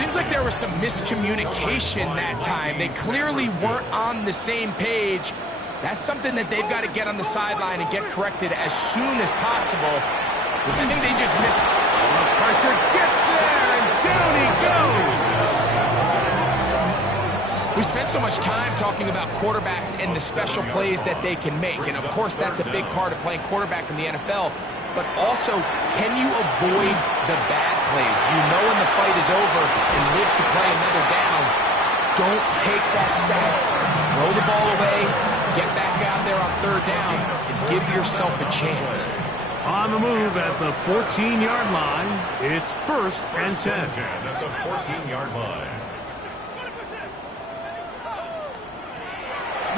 Seems like there was some miscommunication that time. They clearly weren't on the same page. That's something that they've got to get on the sideline and get corrected as soon as possible. Because I think they just missed. The pressure gets there, and down he goes. We spent so much time talking about quarterbacks and the special plays that they can make. And, of course, that's a big part of playing quarterback in the NFL. But also, can you avoid the bad plays? Do you know when the fight is over and live to play another down? Don't take that sack. Throw the ball away. Get back out there on third down and give yourself a chance. On the move at the 14-yard line, it's 1st and 10. At the 14-yard line.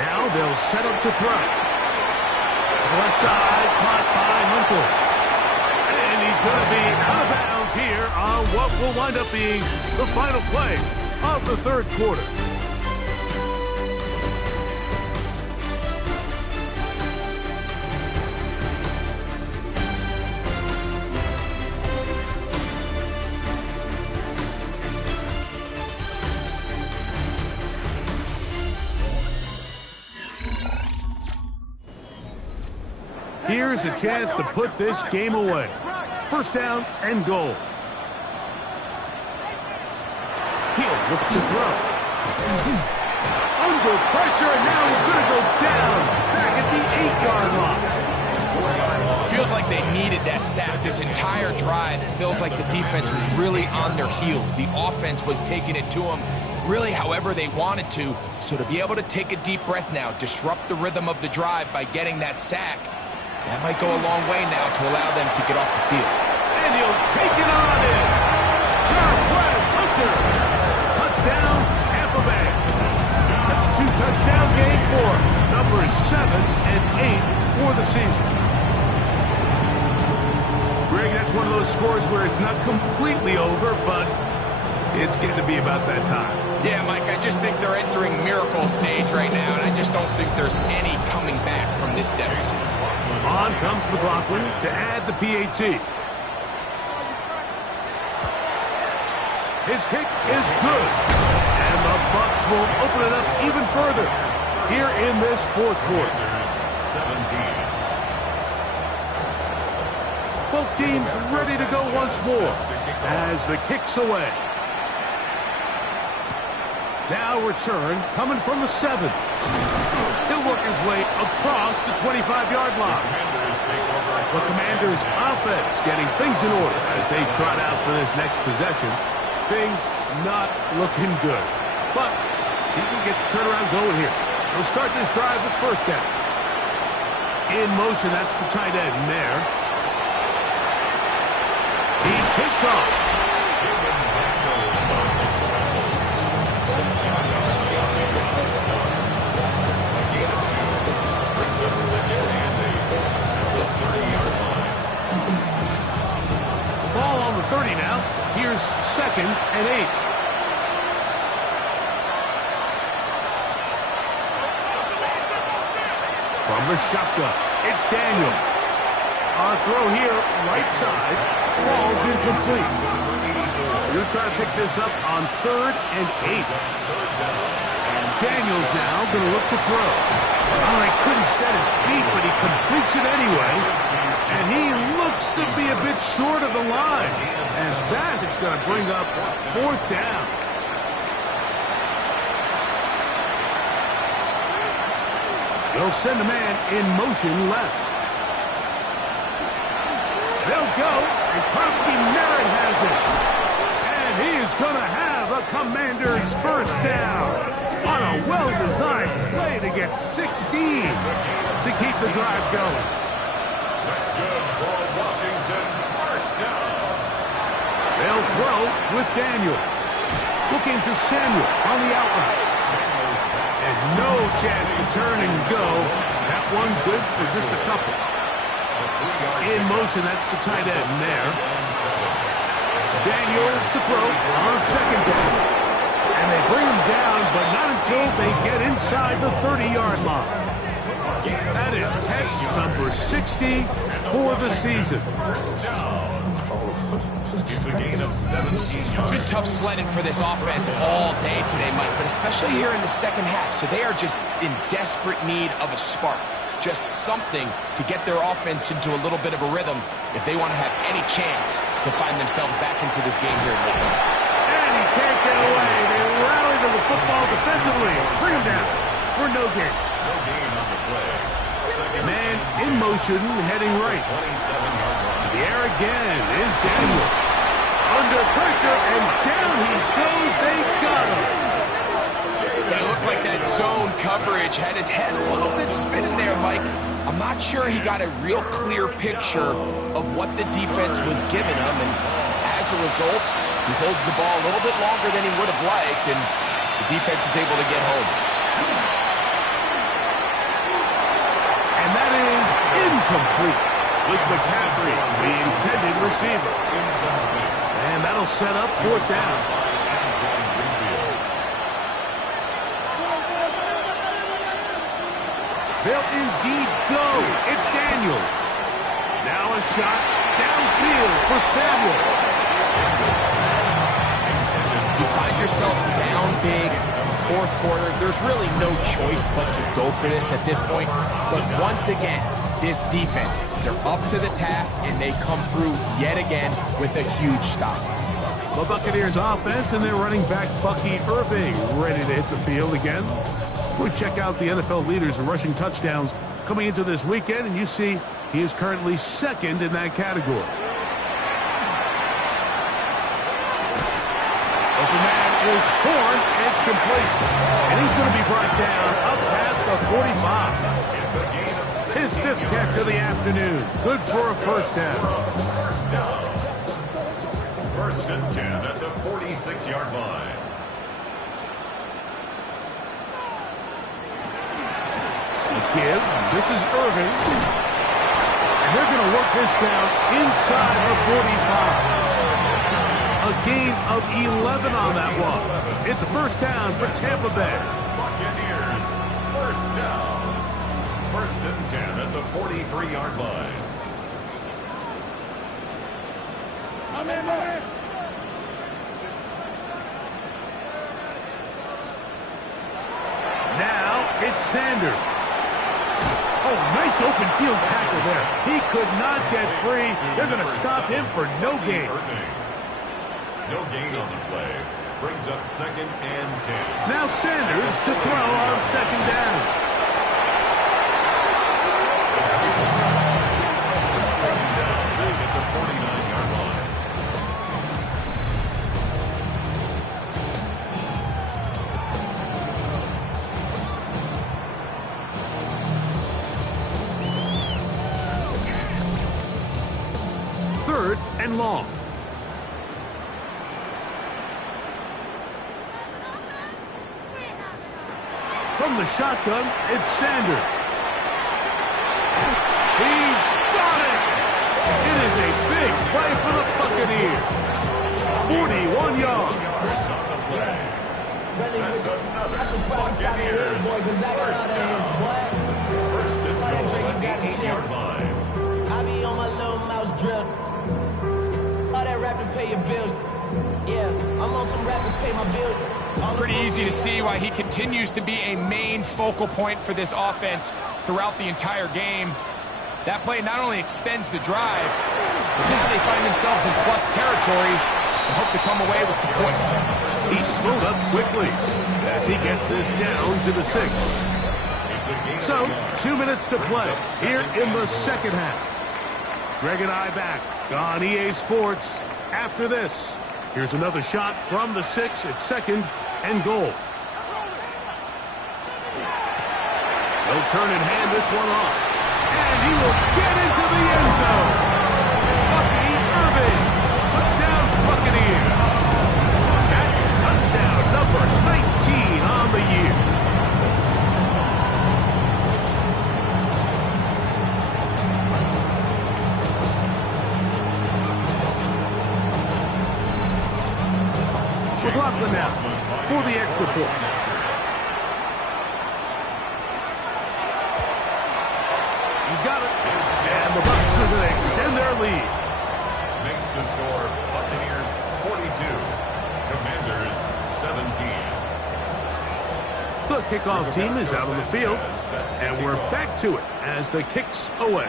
Now they'll set up to throw. Left side, caught by Hunter. And he's going to be out of bounds here on what will wind up being the final play of the third quarter. Here's a chance to put this game away. 1st down and goal. He'll look to throw. Under pressure, and now he's going to go down back at the 8-yard line. Feels like they needed that sack this entire drive. It feels like the defense was really on their heels. The offense was taking it to them really however they wanted to. So to be able to take a deep breath now, disrupt the rhythm of the drive by getting that sack, that might go a long way now to allow them to get off the field. And he'll take it on in. Northwest Hunter. Touchdown, Tampa Bay. That's a 2-touchdown game for numbers 7 and 8 for the season. Greg, that's one of those scores where it's not completely over, but it's getting to be about that time. Yeah, Mike, I just think they're entering miracle stage right now, and I just don't think there's any coming back from this deficit. On comes McLaughlin to add the PAT. His kick is good. And the Bucs will open it up even further here in this fourth quarter. 17. Both teams ready to go once more as the kick's away. Now return coming from the 7. He'll work his way across the 25-yard line. The Commanders' offense getting things in order as they trot out for this next possession. Things not looking good. But see if he can get the turnaround going here. He'll start this drive with 1st down. In motion, that's the tight end, Mayer. He takes off. Ball on the 30 now. Here's 2nd and 8. From the shotgun, it's Daniel. On a throw here, right side, falls incomplete. You're trying to pick this up on 3rd and 8. Daniel's now going to look to throw. Oh, he couldn't set his feet, but he completes it anyway. And he looks to be a bit short of the line. And that is going to bring up 4th down. They'll send a man in motion left. They'll go, and Crosby Merritt has it. And he is going to have a Commander's 1st down on a well-designed play to get 16 to keep the drive going. That's good for Washington. 1st down. They'll throw with Daniel. Looking to Samuel on the outright. And no chance to turn and go. That one good for just a couple. In motion, that's the tight end there. Daniels to throw on 2nd down. And they bring him down, but not until they get inside the 30-yard line. That is catch number 60 for the season. It's a gain of 17 It's yards. been tough sledding for this offense all day today, Mike, but especially here in the second half. So they are just in desperate need of a spark, just something to get their offense into a little bit of a rhythm if they want to have any chance to find themselves back into this game here in Lincoln. And he can't get away. They rally to the football defensively. Bring him down for no gain. No gain on the play. Second Man in motion, heading right. 27-yard line. The air again is Daniel. Under pressure, and down he goes. They got him. It looked like that zone coverage had his head a little bit spinning there, Mike. I'm not sure he got a real clear picture of what the defense was giving him, and as a result, he holds the ball a little bit longer than he would have liked, and the defense is able to get home. And that is incomplete. Luke McCaffrey, the intended receiver. And that'll set up fourth down. They'll indeed go. It's Daniels. Now a shot downfield for Samuel. You find yourself down big. It's the fourth quarter. There's really no choice but to go for this at this point. But once again, this defense, they're up to the task, and they come through yet again with a huge stop. The Buccaneers offense and their running back Bucky Irving ready to hit the field again. We check out the NFL leaders in rushing touchdowns coming into this weekend, and you see he is currently second in that category. Open man is Horn, and it's complete. And he's going to be brought down up past the 45. It's a gain of 16 His fifth catch of the afternoon. Good for a first down. First and 10 at the 46-yard line. Give. This is Irving. And they're going to work this down inside the 45. A gain of 11 on that one. It's a first down for Tampa Bay. Buccaneers, first down. First and 10 at the 43-yard line. Now it's Sanders. Oh, nice open field tackle there. He could not get free. They're going to stop him for no gain. No gain on the play. Brings up second and 10. Now Sanders to throw on second down. At the 49-yard line. Third and long. From the shotgun, it's Sanders. He's got it! It is a big play for the Buccaneers. 41 yards. Yards on the play. That's another Buccaneers. First and goal at the 8-yard line. I be on my little mouse drill. All that rapping pay your bills. Yeah, I'm on some rappers pay my bills. Pretty easy to see why he continues to be a main focal point for this offense throughout the entire game. That play not only extends the drive, but now they find themselves in plus territory and hope to come away with some points. He slowed up quickly as he gets this down to the 6. So, 2 minutes to play here in the second half. Greg and I back on EA Sports after this. Here's another shot from the 6 at second and goal. They'll turn and hand this one off. And he will get into the end zone. Bucky Irving. Touchdown Buccaneers. That touchdown number 19 on the year. McLaughlin now for the extra point. He's got it. And the Bucs are going to extend their lead. Makes the score, Buccaneers 42, Commanders 17. The kickoff team is out on the field, and we're back to it as the kick's away.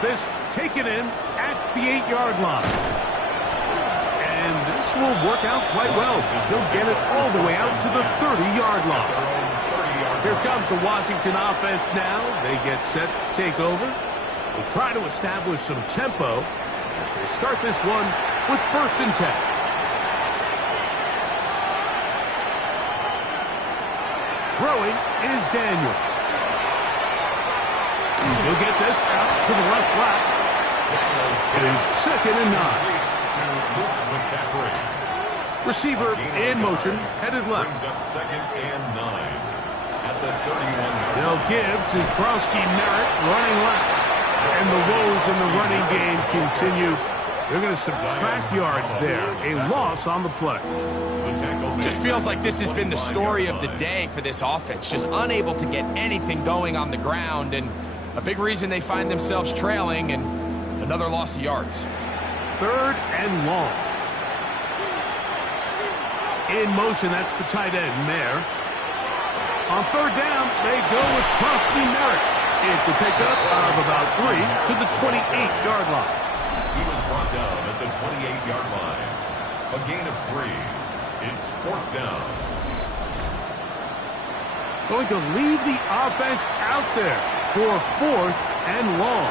This taken in at the 8-yard line. And this will work out quite well. He'll get it all the way out to the 30-yard line. Here comes the Washington offense now. They get set to take over. They'll try to establish some tempo as they start this one with 1st and 10. Throwing is Daniel. He'll get this out to the left flat. It is 2nd and 9. Receiver in motion, headed left. Brings up 2nd and 9 at the 31. They'll give to Krosky Merritt running left. And the woes in the running game continue. They're going to subtract yards there. A loss on the play. Just feels like this has been the story of the day for this offense. Just unable to get anything going on the ground. And a big reason they find themselves trailing and another loss of yards. 3rd and long. In motion, that's the tight end, Mayer. On 3rd down, they go with Krosky Merritt. It's a pickup of about 3 to the 28-yard line. He was brought down at the 28-yard line. A gain of 3. It's 4th down. Going to leave the offense out there for 4th and long.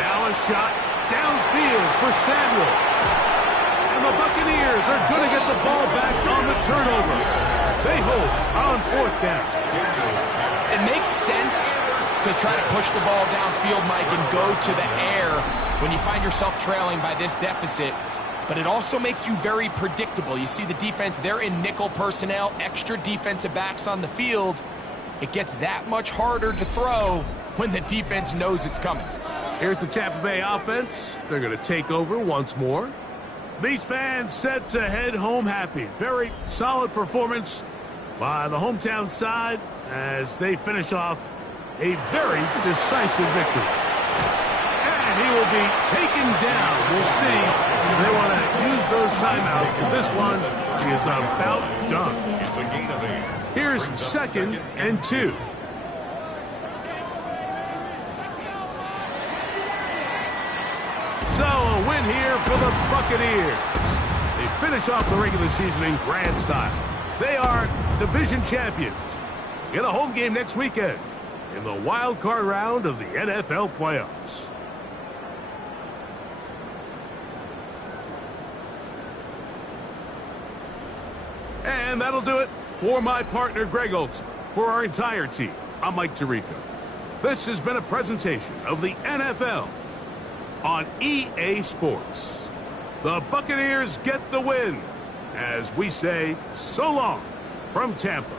Now a shot downfield for Samuel. And the Buccaneers are going to get the ball back on the turnover. They hold on 4th down. It makes sense to try to push the ball downfield, Mike, and go to the air when you find yourself trailing by this deficit. But it also makes you very predictable. You see the defense, they're in nickel personnel, extra defensive backs on the field. It gets that much harder to throw when the defense knows it's coming. Here's the Tampa Bay offense. They're going to take over once more. These fans set to head home happy. Very solid performance by the hometown side as they finish off a very decisive victory. And he will be taken down. We'll see. They want to use those timeouts. This one is about done. It's a gain of 8. Here's 2nd and 2. So a win here for the Buccaneers. They finish off the regular season in grand style. They are division champions. Get a home game next weekend in the wild card round of the NFL playoffs. And that'll do it for my partner, Greg Olson. For our entire team, I'm Mike Tirico. This has been a presentation of the NFL on EA Sports. The Buccaneers get the win as we say so long from Tampa.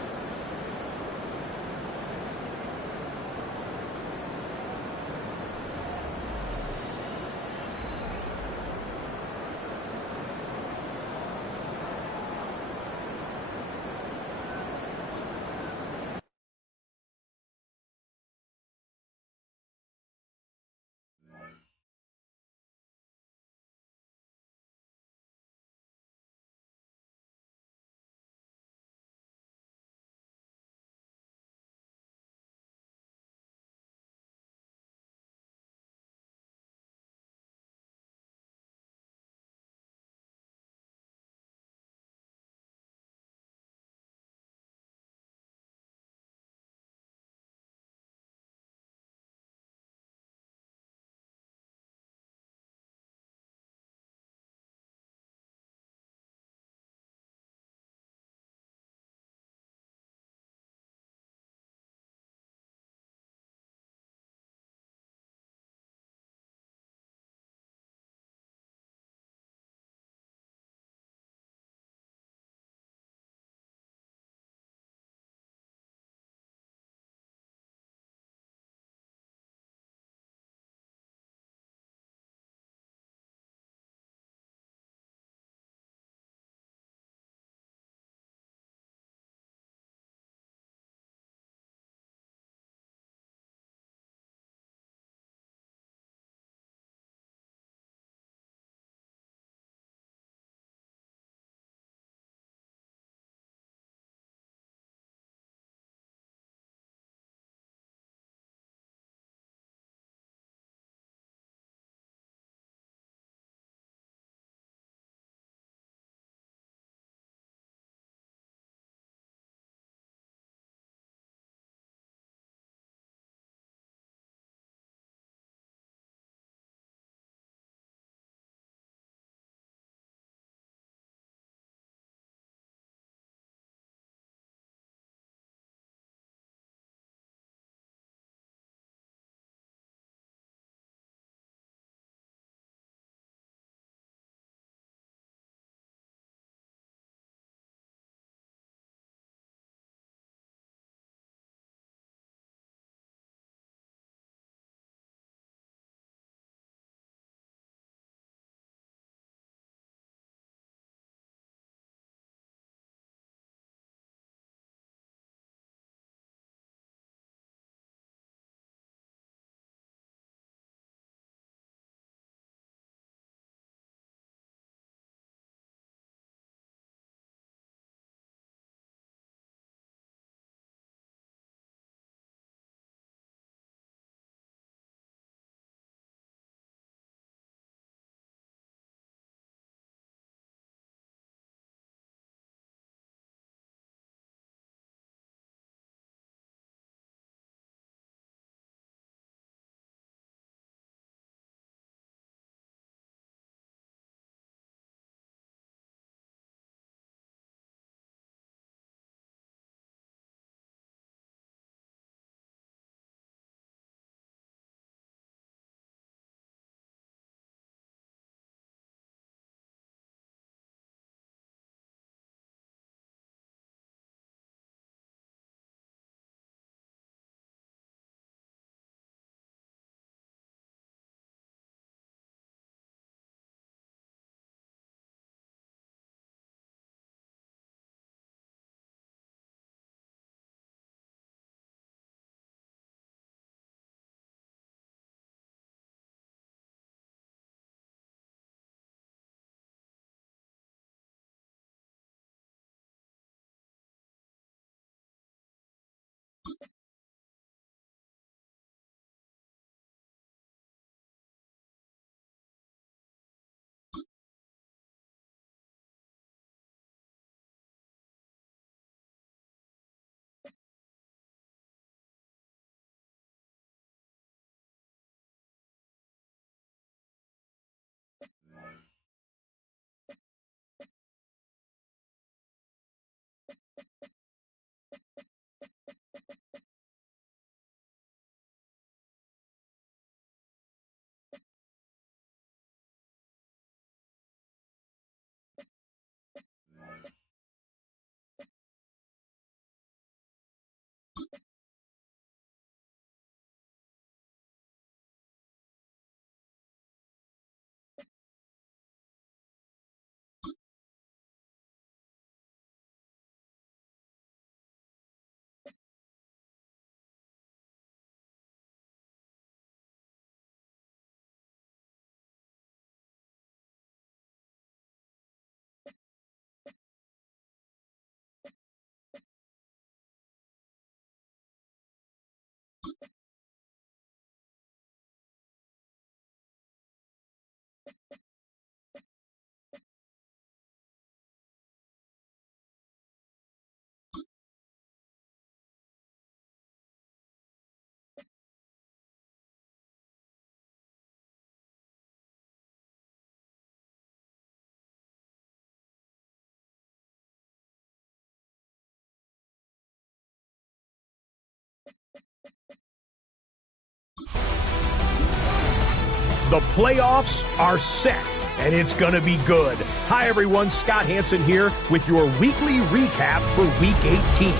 The playoffs are set, and it's going to be good. Hi, everyone. Scott Hansen here with your weekly recap for Week 18.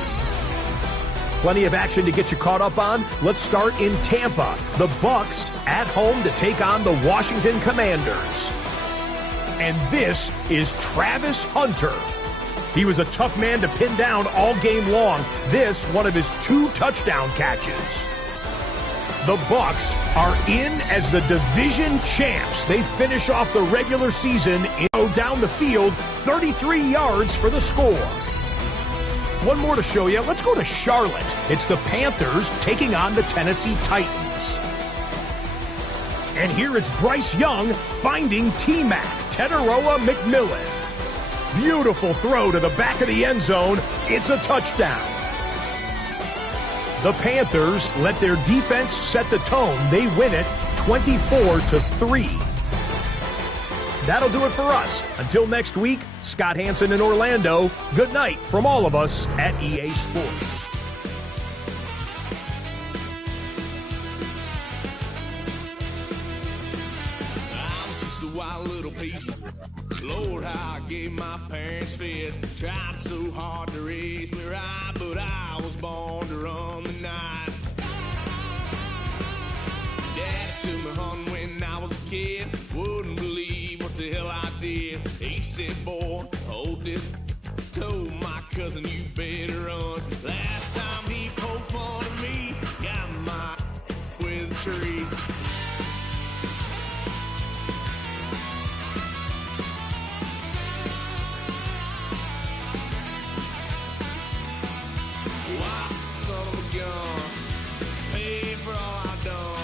Plenty of action to get you caught up on. Let's start in Tampa. The Bucs at home to take on the Washington Commanders. And this is Travis Hunter. He was a tough man to pin down all game long. This, one of his 2 touchdown catches. The Bucs are in as the division champs. They finish off the regular season down the field, 33 yards for the score. One more to show you. Let's go to Charlotte. It's the Panthers taking on the Tennessee Titans. And here it's Bryce Young finding T-Mac, Teteroa McMillan. Beautiful throw to the back of the end zone. It's a touchdown. The Panthers let their defense set the tone. They win it 24-3. That'll do it for us. Until next week, Scott Hansen in Orlando. Good night from all of us at EA Sports. I'm just a wild little piece. Lord, how I gave my parents fist. Tried so hard to raise me right, but I was born to run the night. Daddy took me hunting when I was a kid. Wouldn't believe what the hell I did. He said, boy, hold this. Told my cousin, you better run. Last time he poked fun at me, got my with a tree. Son of a gun, paid for all I done.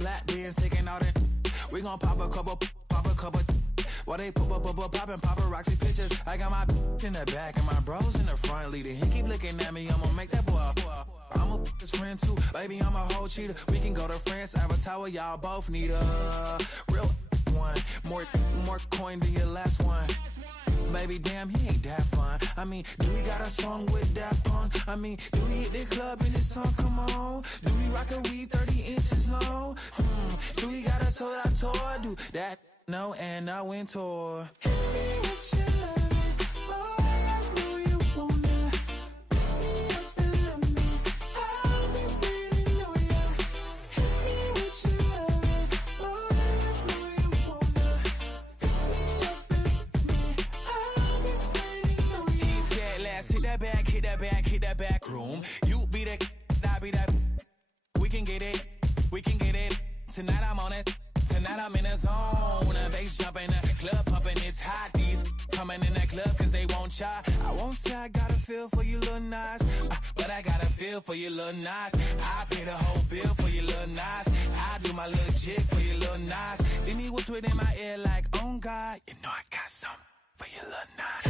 Black beans taking all that. We gon' pop a couple. While they poppin' paparazzi pictures. I got my in the back and my bros in the front leading. He keep looking at me, I'ma make that boy. I'm a his friend too, baby, I'm a whole cheater. We can go to France, Avatar, y'all both need a real one. More coin than your last one. Baby, damn, he ain't that fun. I mean, do we got a song with that punk? I mean, do we hit the club in this song? Come on. Do we rock a weed 30 inches long? Do we got a sold out tour? Do that? No, and I went tour. Hit that back room. You be that, I be that. We can get it. Tonight I'm on it. Tonight I'm in a zone. A bass jumping, a club pumping, it's hot. These coming in that club cause they won't try. I won't say I got a feel for you little nice, but I got a feel for you little nice. I pay the whole bill for you little nice. I do my little jig for you little nice. Then he whispered in my ear like, oh God, you know I got something for you little nice.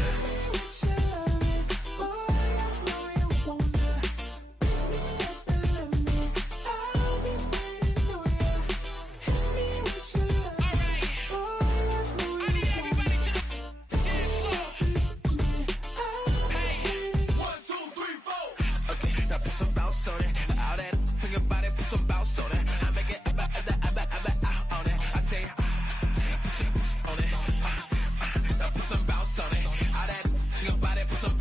Some bounce on it. All that, think about it, put some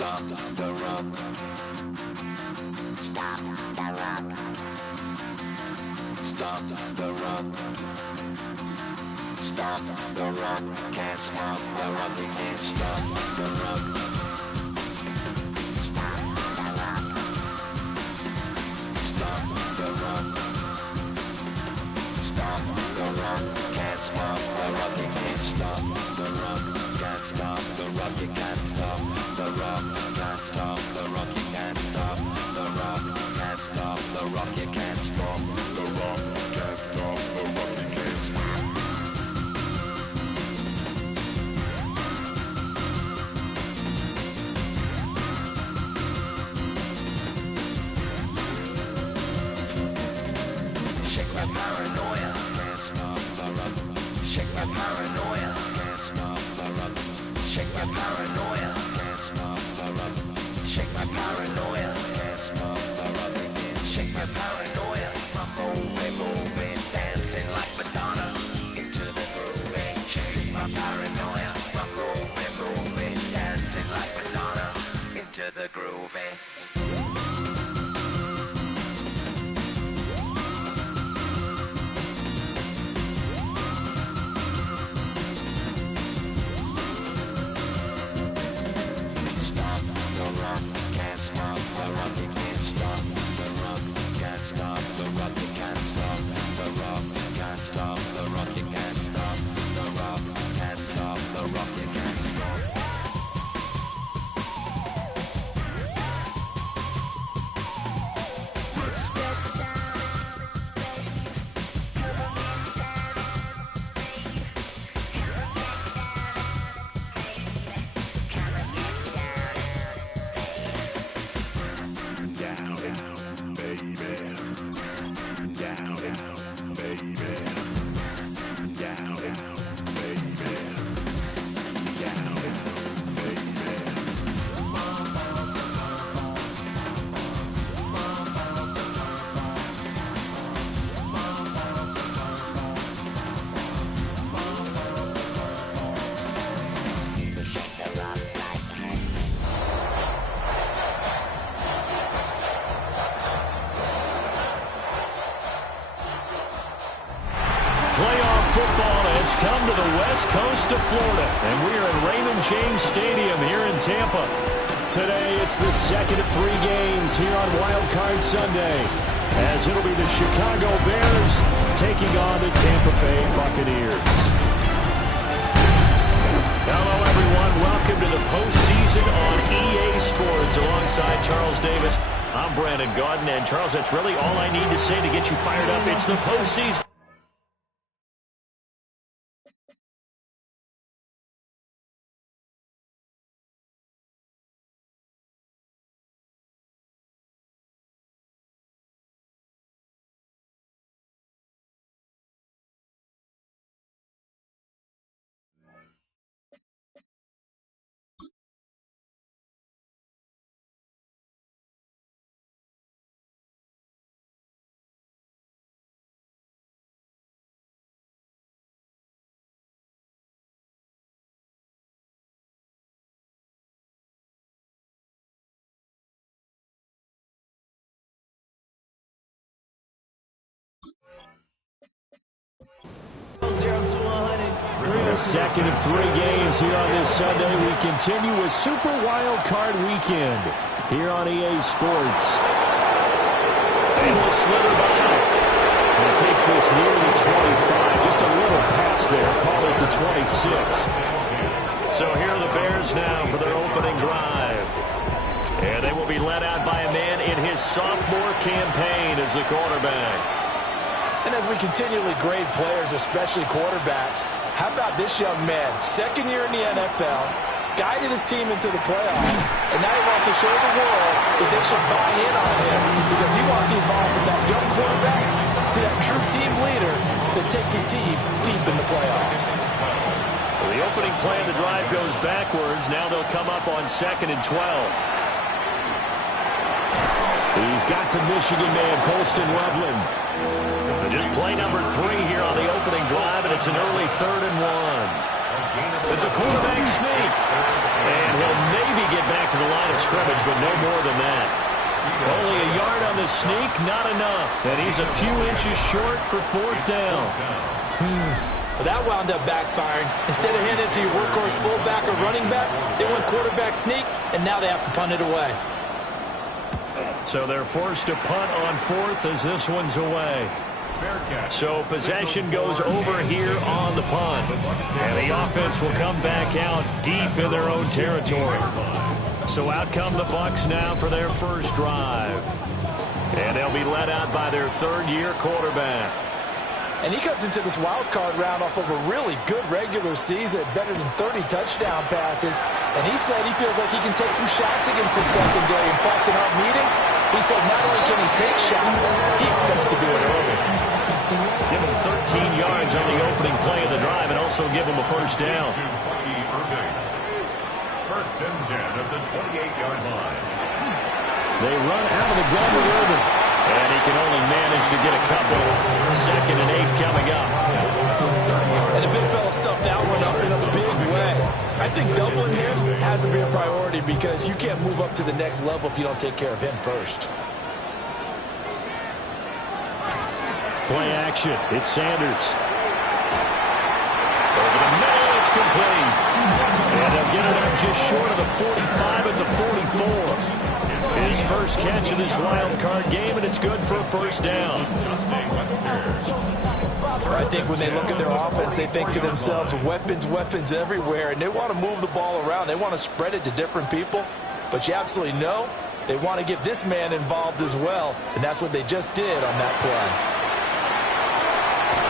Stop the run. Stop the run. Stop the run. Stop the run. Can't stop the run. You can't stop the run. Stop the run. Stop the run. Stop the run. Can't stop the run. You can't stop the run. Can't stop the run. You can't stop the run. Can't stop the run. You can't stop the run. Can't stop the run. You can't stop the run. Can't stop the run. You can't stop. Shake my paranoia. Can't stop the run. Shake my paranoia. Can't stop the run. Shake my paranoia. Can't stop the run. Shake my paranoia. Can't stop the run. Shake my paranoia. I'm moving, dancing like Madonna into the groove. Shake my paranoia. I'm moving, dancing like Madonna into the groove. Stop the run, can't stop the run, you can't stop the run, can't stop the run, you can't stop the run, can't stop the run, you can't stop the run, can't stop the run, you can't stop. Down, down, baby. Down, down, baby. Down, down, baby. Down, down, baby. Playoff football has come to the west coast of Florida, and we are at Raymond James Stadium here in Tampa. Today, it's the second of 3 games here on Wild Card Sunday, as it'll be the Chicago Bears taking on the Tampa Bay Buccaneers. Hello, everyone. Welcome to the postseason on EA Sports. Alongside Charles Davis, I'm Brandon Gaudin, and Charles, that's really all I need to say to get you fired up. It's the postseason. The second of 3 games here on this Sunday. We continue with Super Wild Card Weekend here on EA Sports. They will slither by. And it takes this near the 25. Just a little pass there. Call it the 26. So here are the Bears now for their opening drive. And they will be led out by a man in his sophomore campaign as the quarterback. And as we continually grade players, especially quarterbacks, how about this young man? Second year in the NFL, guided his team into the playoffs, and now he wants to show the world that they should buy in on him because he wants to evolve from that young quarterback to that true team leader that takes his team deep in the playoffs. So the opening play of the drive goes backwards. Now they'll come up on 2nd and 12. He's got the Michigan man, Colston Loveland. Just play number 3 here on the opening drive, and it's an early 3rd and 1. It's a quarterback sneak. And he'll maybe get back to the line of scrimmage, but no more than that. Only a yard on the sneak, not enough. And he's a few inches short for fourth down. Well, that wound up backfiring. Instead of handing it to your workhorse fullback or running back, they went quarterback sneak, and now they have to punt it away. So they're forced to punt on fourth as this one's away. So possession goes over here on the punt. And the offense will come back out deep in their own territory. So out come the Bucs now for their first drive. And they'll be led out by their third-year quarterback. And he comes into this wild card round off of a really good regular season, better than 30 touchdown passes. And he said he feels like he can take some shots against the secondary. In fact, in our meeting, he said not only can he take shots, he expects to do it early. Give him 13 yards on the opening play of the drive and also give him a first down. First and 10 at the 28-yard line. They run out of the gun with Urban. And he can only manage to get a couple. 2nd and 8 coming up. And the big fella stuffed that one up in a big way. I think doubling him has to be a priority because you can't move up to the next level if you don't take care of him first. Play action. It's Sanders. Over the middle, it's complete. And they'll get it up just short of the 45 at the 44. His first catch of this wild card game, and it's good for a first down. I think when they look at their offense, they think to themselves, weapons, weapons everywhere, and they want to move the ball around. They want to spread it to different people, but you absolutely know they want to get this man involved as well, and that's what they just did on that play.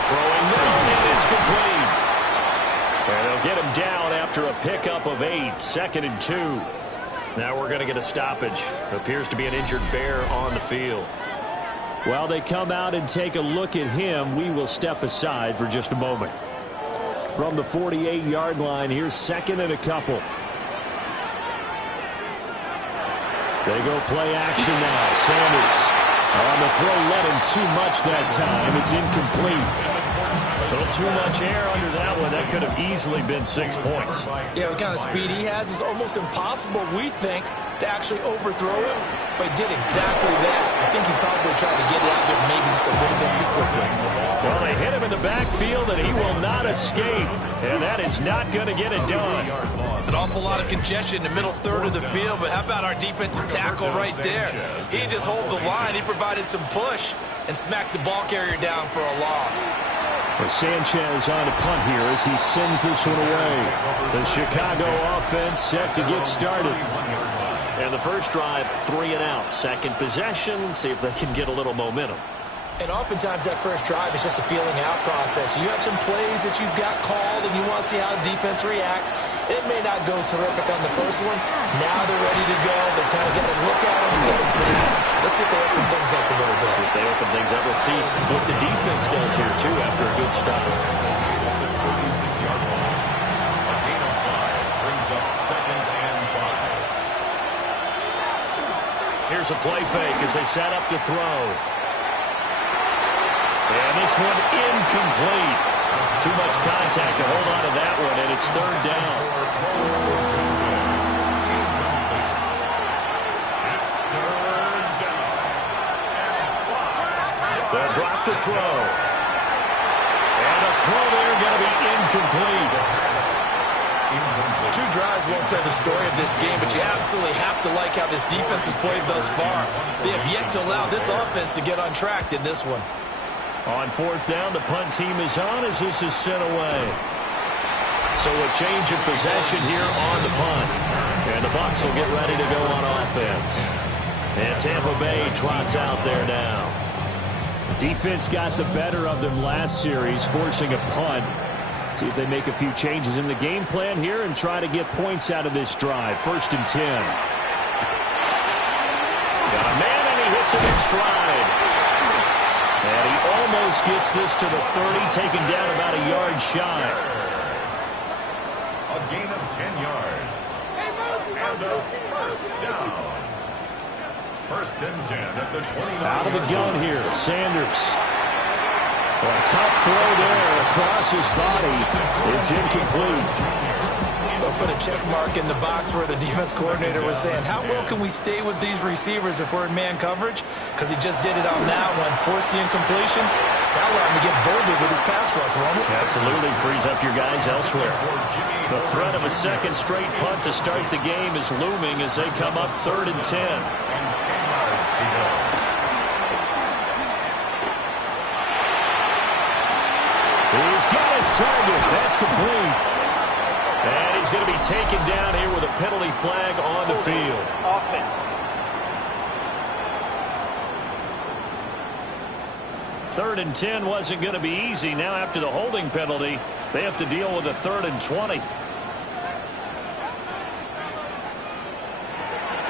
Throwing down, and it's complete. And they'll get him down after a pickup of 8, 2nd and 2. Now we're going to get a stoppage. Appears to be an injured Bear on the field. While they come out and take a look at him, we will step aside for just a moment. From the 48-yard line, here's 2nd and a couple. They go play action now. Sanders on the throw, led him too much that time. It's incomplete. A little too much air under that one. That could have easily been 6 points. Yeah, what kind of speed he has is almost impossible, we think, to actually overthrow him, but he did exactly that. I think he probably tried to get it out there maybe just a little bit too quickly. Well, they hit him in the backfield, and he will not escape, and that is not going to get it done. An awful lot of congestion in the middle third of the field, but how about our defensive tackle right there? He didn't just hold the line. He provided some push and smacked the ball carrier down for a loss. Sanchez on a punt here as he sends this one away. The Chicago offense set to get started. And the first drive, 3 and out. Second possession, see if they can get a little momentum. And oftentimes that first drive is just a feeling out process. You have some plays that you've got called and you want to see how the defense reacts. It may not go terrific on the first one. Now they're ready to go. They kind of get a look at them and get a sense. Let's see if they open things up a little bit. See if they open things up. Let's see what the defense does here, too, after a good start. Here's a play fake as they set up to throw. And this one incomplete. Too much contact to hold on to that one, and it's 3rd down. They'll drop to throw. And a throw there going to be incomplete. 2 drives won't tell the story of this game, but you absolutely have to like how this defense has played thus far. They have yet to allow this offense to get on track in this one. On 4th down, the punt team is on as this is sent away. So a change of possession here on the punt. And the Bucs will get ready to go on offense. And Tampa Bay trots out there now. Defense got the better of them last series, forcing a punt. See if they make a few changes in the game plan here and try to get points out of this drive. 1st and 10. Got a man, and he hits him in stride. And he almost gets this to the 30, taken down about a yard shy. A gain of 10 yards. And a first down. 1st and 10 at the 29. Out of the gun here, Sanders. Well, a tough throw there across his body. It's incomplete. They'll put a check mark in the box where the defense coordinator was saying, how well can we stay with these receivers if we're in man coverage? Because he just did it on that one, forced the incompletion. That allowed him to get bolder with his pass rush, Roman. Absolutely frees up your guys elsewhere. The threat of a second straight punt to start the game is looming as they come up 3rd and 10. He's got his target. That's complete. And he's going to be taken down here with a penalty flag on the field. Offense. 3rd and 10 wasn't going to be easy. Now after the holding penalty, they have to deal with a 3rd and 20.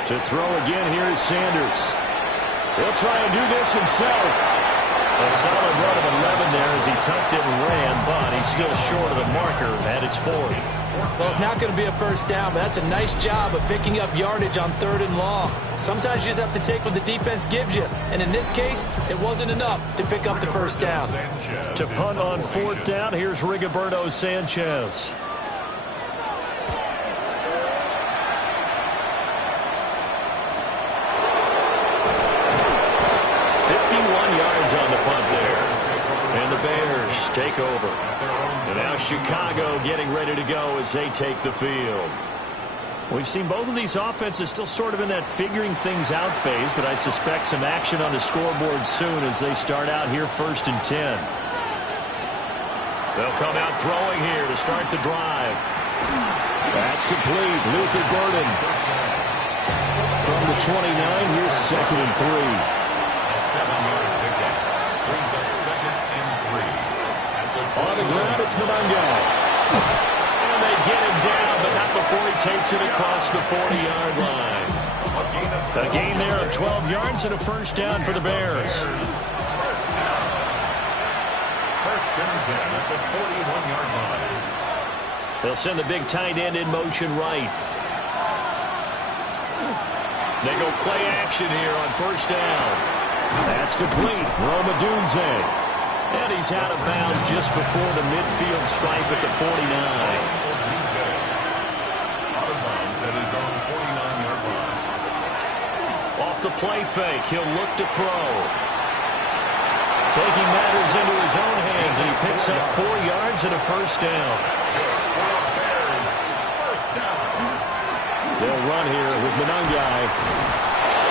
To throw again, here is Sanders. He'll try and do this himself. A solid run of 11 there as he tucked it and ran, but he's still short of the marker at its 4th. Well, it's not going to be a first down, but that's a nice job of picking up yardage on 3rd and long. Sometimes you just have to take what the defense gives you, and in this case, it wasn't enough to pick up the first down. To punt on 4th down, here's Rigoberto Sanchez. On the punt there. And the Bears take over. And now Chicago getting ready to go as they take the field. We've seen both of these offenses still sort of in that figuring things out phase, but I suspect some action on the scoreboard soon as they start out here 1st and 10. They'll come out throwing here to start the drive. That's complete. Luther Burden. From the 29, here's 2nd and 3. On the ground, it's Monangai. And they get him down, but not before he takes it across the 40-yard line. A gain there of 12 yards and a first down for the Bears. First and 10 at the 41-yard line. They'll send the big tight end in motion right. They go play action here on first down. That's complete. Roma Dunze. And he's out of bounds just before the midfield stripe at the 49. Out of bounds at his own 49-yard line. Off the play fake, he'll look to throw. Taking matters into his own hands, and he picks up 4 yards and a first down. They'll run here with Monangai.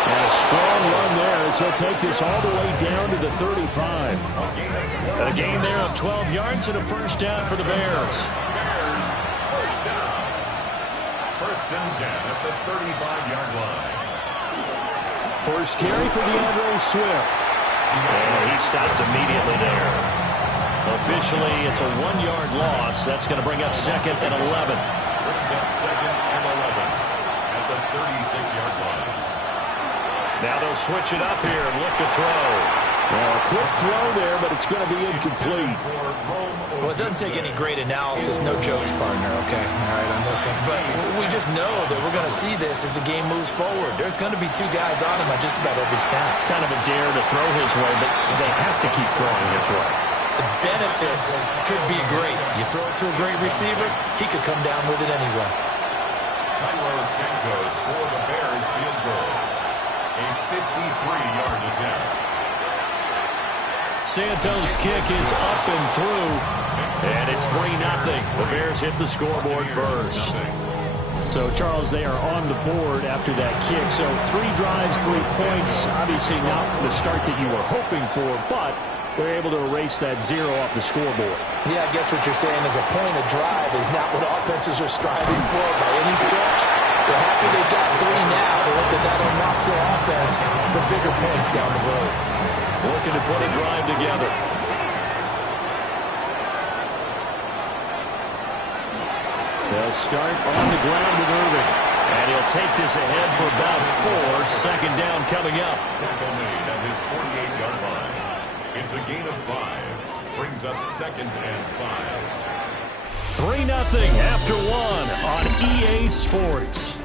And a strong run there as he'll take this all the way down to the 35. A gain there of 12 yards and a first down for the Bears. First down. First and 10 at the 35-yard line. First carry for DeAndre Swift. And he stopped immediately there. Officially, it's a 1-yard loss. That's going to bring up 2nd and 11. Brings up 2nd and 11 at the 36-yard line. Now they'll switch it up here and look to throw. Well, a quick throw there, but it's going to be incomplete. Well, it doesn't take any great analysis, no jokes, partner, okay? All right, on this one. But we just know that we're going to see this as the game moves forward. There's going to be 2 guys on him on just about every snap. It's kind of a dare to throw his way, but they have to keep throwing his way. The benefits could be great. You throw it to a great receiver, he could come down with it anyway. Carlos Santos for the Bears field goal. A 53-yard attempt. Santos' kick is up and through, and it's 3-0. The Bears hit the scoreboard first. So, Charles, they are on the board after that kick. So, 3 drives, 3 points. Obviously not the start that you were hoping for, but they're able to erase that 0 off the scoreboard. Yeah, I guess what you're saying is a point of drive is not what offenses are striving for by any stretch. They're happy they got 3 now. They hope that unlocks their offense for bigger points down the road. Looking to put a drive together. They'll start on the ground with Irving. And he'll take this ahead for about 4. Second down coming up. Tackle made at his 48-yard line. It's a gain of 5. Brings up 2nd and 5. 3-0 after 1 on EA Sports.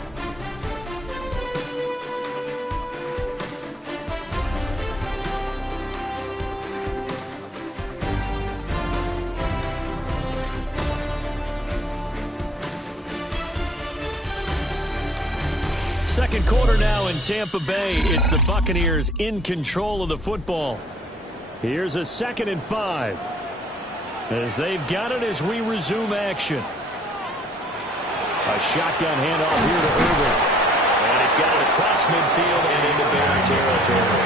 Second quarter now in Tampa Bay. It's the Buccaneers in control of the football. Here's a 2nd and 5. As they've got it as we resume action. A shotgun handoff here to Irvin. And he's got it across midfield and into Bear territory.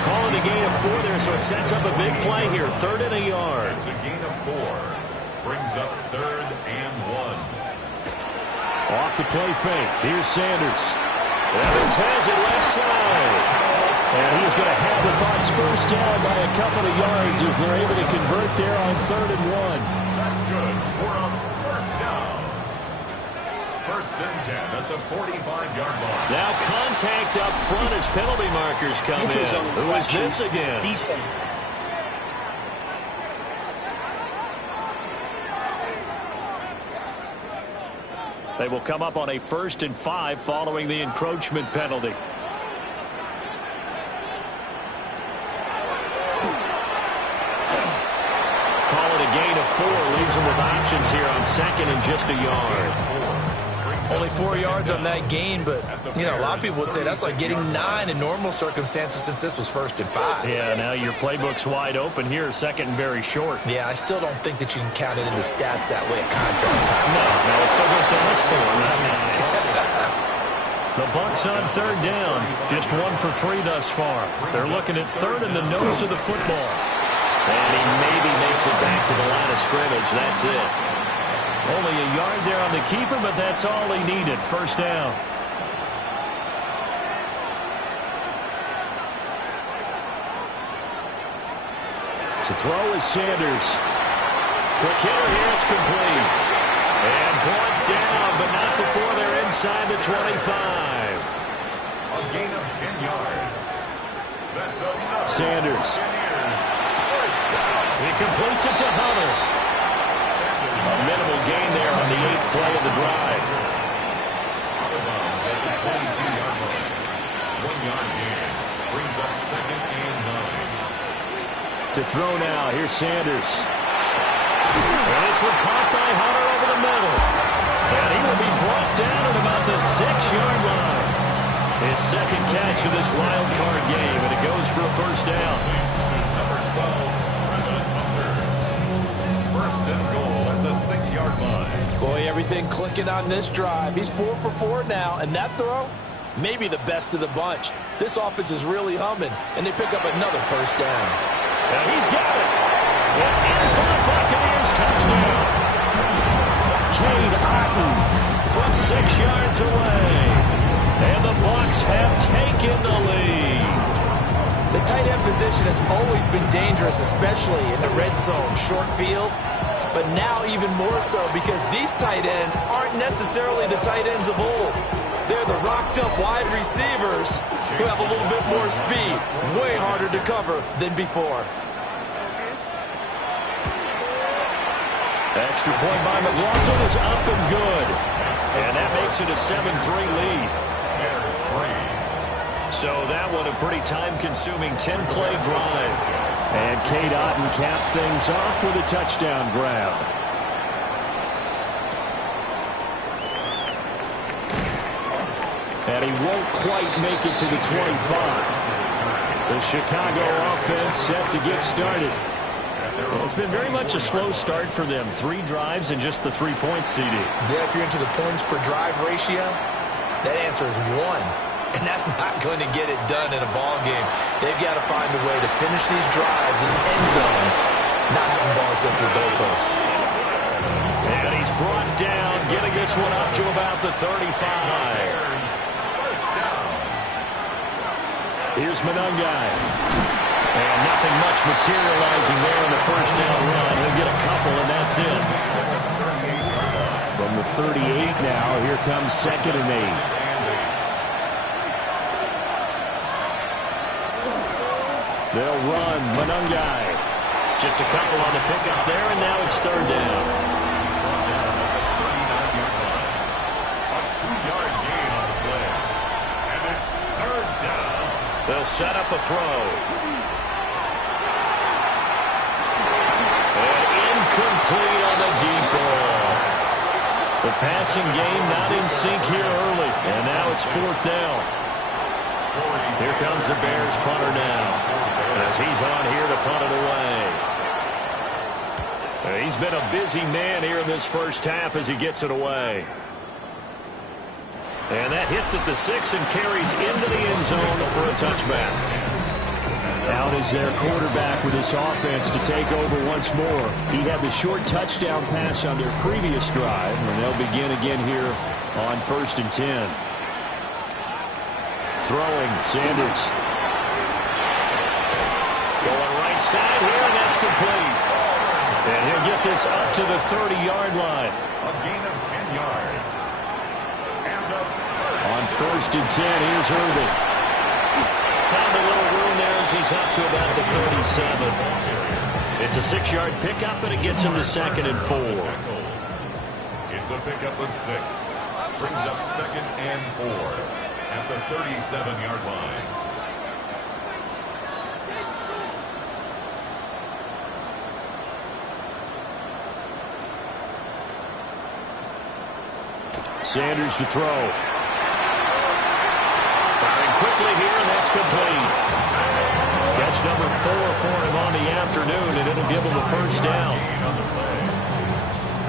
Calling a gain of 4 there, so it sets up a big play here. 3rd and a yard. It's a gain of 4. Brings up 3rd and 1. Off the play fake. Here's Sanders. Evans has it left side. And he's going to have the Bucs first down by a couple of yards as they're able to convert there on 3rd and 1. That's good. We're on first down. 1st and 10 at the 45-yard line. Now contact up front as penalty markers come in. Who is this against? They will come up on a 1st and 5 following the encroachment penalty. Call it a gain of 4. Leaves them with options here on 2nd and just a yard. Only 4 yards on that gain, but, you know, a lot of people would say that's like getting 9 in normal circumstances since this was 1st and 5. Yeah, now your playbook's wide open here, 2nd and very short. Yeah, I still don't think that you can count it in the stats that way at contract time. No, it still goes down as 4. The Bucs on 3rd down, just 1 for 3 thus far. They're looking at 3rd and the nose of the football. And he maybe makes it back to the line of scrimmage. That's it. Only a yard there on the keeper, but that's all he needed. 1st down. To throw is Sanders. Quick hitter here, it's complete. And brought down, but not before they're inside the 25. A gain of 10 yards. That's enough. Sanders. He completes it to Hunter. A minimal gain there on the 8th play of the drive. Out of bounds at the 22-yard line. 1-yard gain. Brings up 2nd and 9. To throw now. Here's Sanders. And this one caught by Hunter over the middle. And he will be brought down at about the 6-yard line. His 2nd catch of this wild card game, and it goes for a 1st down. Number 12, Travis Hunter. 1st and goal at the 6-yard line. Boy, everything clicking on this drive. He's 4 for 4 now, and that throw, maybe the best of the bunch. This offense is really humming, and they pick up another 1st down. And he's got it. And in for the Buccaneers, touchdown. Cade Otton from 6 yards away. And the Bucs have taken the lead. The tight end position has always been dangerous, especially in the red zone, short field. But now even more so because these tight ends aren't necessarily the tight ends of old. They're the rocked-up wide receivers who have a little bit more speed. Way harder to cover than before. Extra point by McLaughlin is up and good. And that makes it a 7-3 lead. So that one a pretty time-consuming 10-play drive. And Cade Otton capped things off with a touchdown grab. And he won't quite make it to the 25. The Chicago offense set to get started. It's been very much a slow start for them. 3 drives and just the 3-point CD. Yeah, if you're into the points per drive ratio, that answer is 1. And that's not going to get it done in a ball game. They've got to find a way to finish these drives in end zones, not having balls go through goalposts. And he's brought down, getting this one up to about the 35. Here's Monungai. And nothing much materializing there in the 1st down run. He'll get a couple, and that's it. From the 38 now, here comes 2nd and 8. They'll run. Monungai. Just a couple on the pickup there, and now it's 3rd down. A 2-yard gain on the play. And it's 3rd down. They'll set up a throw. And incomplete on the deep ball. The Passing game not in sync here early. And now it's 4th down. Here comes the Bears punter now, as he's on here to punt it away. He's been a busy man here in this first half as he gets it away. And that hits at the 6 and carries into the end zone for a touchback. Out is their quarterback with this offense to take over once more. He had the short touchdown pass on their previous drive, and they'll begin again here on 1st and 10. Throwing, Sanders. Going right side here, and that's complete. And he'll get this up to the 30-yard line. A gain of 10 yards. And on 1st and 10, here's Irving. Found a little room there as he's up to about the 37. It's a 6-yard pickup, and it gets him to 2nd and 4. It's a pickup of 6. Brings up 2nd and 4 at the 37-yard line. Sanders to throw. Firing quickly here, and that's complete. Catch number 4 for him on the afternoon, and it'll give him a 1st down.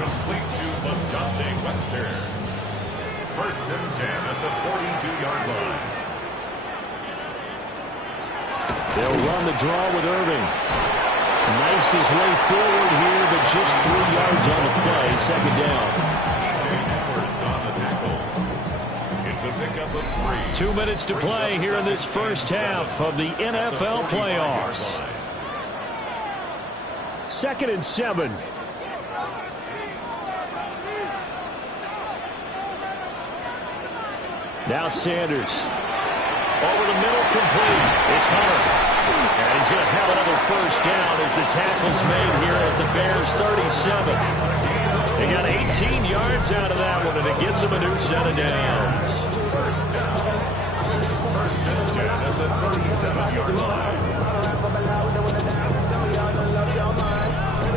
Complete to Monte Western. 1st and 10 at the 42-yard line. They'll run the draw with Irving. Knifes his way forward here, but just 3 yards on the play. 2nd down. On the tackle. It's a pickup of 3. 2 minutes to play here in this first half of the NFL playoffs. 2nd and 7. Now Sanders. Over the middle, complete. It's Hunter. And he's going to have another 1st down as the tackle's made here at the Bears' 37. They got 18 yards out of that one, and it gets them a new set of downs. 1st down. 1st and 10 at the 37-yard line.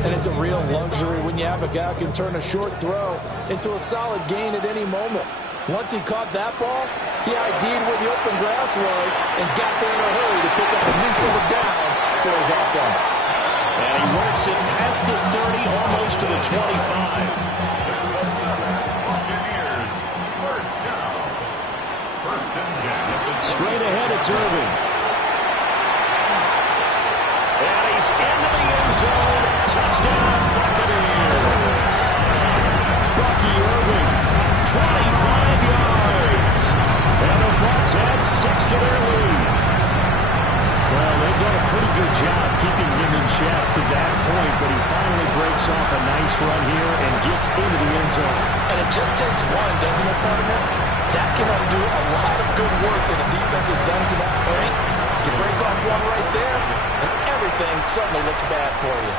And it's a real luxury when you have a guy who can turn a short throw into a solid gain at any moment. Once he caught that ball, he ID'd where the open grass was and got there in a hurry to pick up a new set of downs for his offense. And he works it past the 30, almost to the 25. Buccaneers, 1st down. 1st and 10. Straight ahead, it's Irving. And he's into the end zone. Touchdown, Buccaneers. Bucky Irving, 25 yards. And the Bucs add 6 to their lead. Well, they've done a pretty good job keeping him in check to that point, but he finally breaks off a nice run here and gets into the end zone. And it just takes one, doesn't it, partner? That can undo a lot of good work that the defense has done to that point. You break off one right there, and everything suddenly looks bad for you.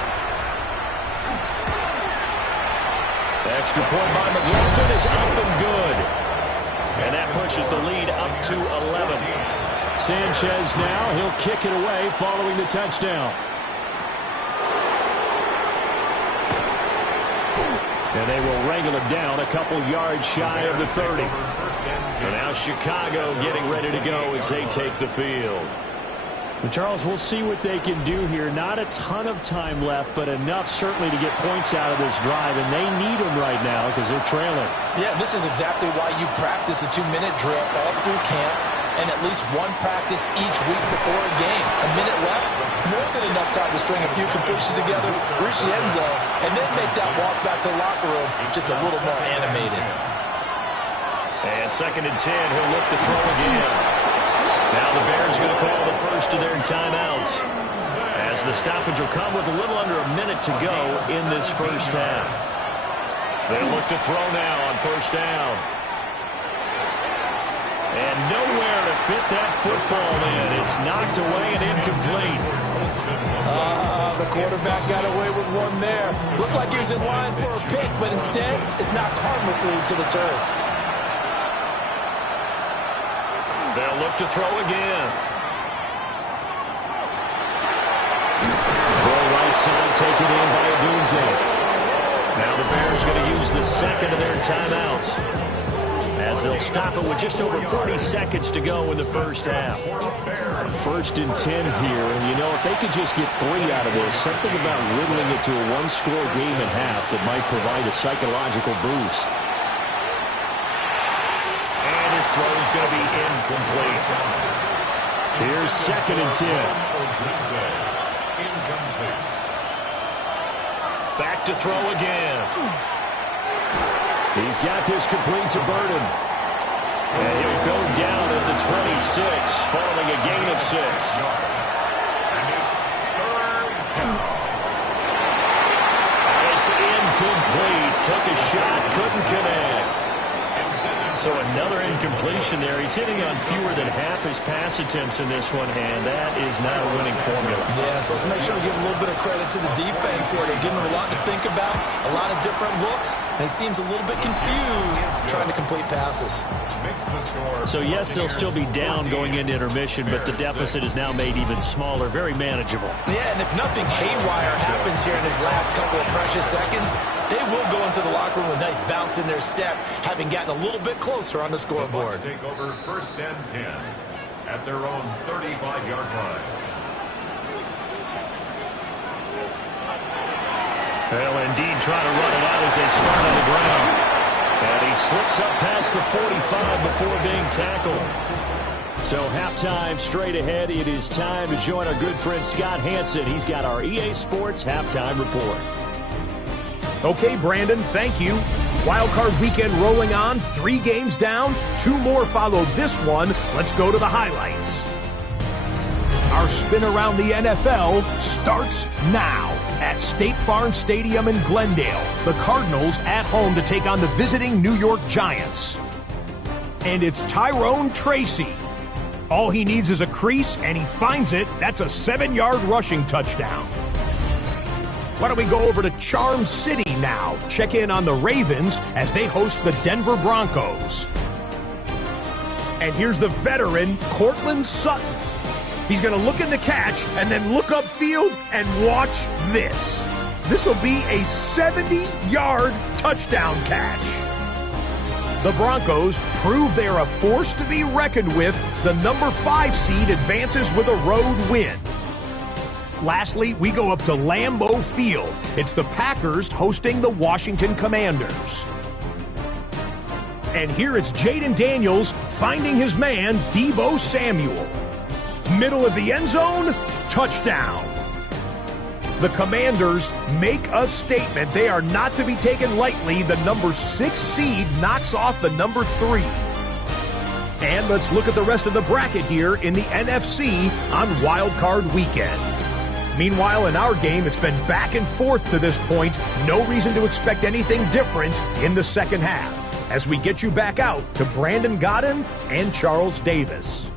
The extra point by McLaughlin is up and good. And that pushes the lead up to 11. Sanchez now, he'll kick it away following the touchdown. And they will wrangle it down a couple yards shy of the 30. And now Chicago getting ready to go as they take the field. Well, Charles, we'll see what they can do here. Not a ton of time left, but enough certainly to get points out of this drive, and they need them right now because they're trailing. Yeah, this is exactly why you practice a 2-minute drill all through camp and at least one practice each week before a game. A minute left, more than enough time to string a few completions together, reach the end zone, and then make that walk back to the locker room just a little more animated. And 2nd and 10, he'll look to throw again. Now the Bears going to call the first of their timeouts as the stoppage will come with a little under a minute to go in this first half. They'll look to throw now on 1st down. And nowhere to fit that football in. It's knocked away and incomplete. The quarterback got away with one there. Looked like he was in line for a pick, but instead it's knocked harmlessly to the turf. They'll look to throw again. Throw right side, taken in by Adunze. Now the Bears going to use the second of their timeouts, as they'll stop it with just over 40 seconds to go in the first half. 1st and 10 here. You know, if they could just get 3 out of this, something about whittling it to a one-score game at half that might provide a psychological boost. And his throw is going to be incomplete. Here's 2nd and 10. Back to throw again. He's got this complete to Burden. And he'll go down at the 26, following a gain of 6. It's incomplete. Took a shot, couldn't connect. So another incompletion there. He's hitting on fewer than half his pass attempts in this one, and that is not a winning formula. Yeah, so let's make sure we give a little bit of credit to the defense here. They're giving him a lot to think about, a lot of different looks, and he seems a little bit confused trying to complete passes. So, yes, they'll still be down going into intermission, but the deficit is now made even smaller, very manageable. Yeah, and if nothing haywire happens here in his last couple of precious seconds, they will go into the locker room with a nice bounce in their step, having gotten a little bit closer on the scoreboard. The Bucs take over 1st and 10 at their own 35-yard line. Well, indeed, trying to run it out as they start on the ground. And he slips up past the 45 before being tackled. So halftime straight ahead. It is time to join our good friend Scott Hansen. He's got our EA Sports halftime report. Okay, Brandon, thank you. Wildcard weekend rolling on, 3 games down, 2 more follow this one. Let's go to the highlights. Our spin around the NFL starts now at State Farm Stadium in Glendale. The Cardinals at home to take on the visiting New York Giants. And it's Tyrone Tracy. All he needs is a crease, and he finds it. That's a 7-yard rushing touchdown. Why don't we go over to Charm City now? Check in on the Ravens as they host the Denver Broncos. And here's the veteran, Cortland Sutton. He's going to look in the catch and then look upfield and watch this. This will be a 70-yard touchdown catch. The Broncos prove they are a force to be reckoned with. The number 5 seed advances with a road win. Lastly, we go up to Lambeau Field. It's the Packers hosting the Washington Commanders. And here it's Jaden Daniels finding his man, Deebo Samuel. Middle of the end zone, touchdown. The Commanders make a statement. They are not to be taken lightly. The number 6 seed knocks off the number 3. And let's look at the rest of the bracket here in the NFC on Wild Card Weekend. Meanwhile, in our game, it's been back and forth to this point. No reason to expect anything different in the second half, as we get you back out to Brandon Godden and Charles Davis.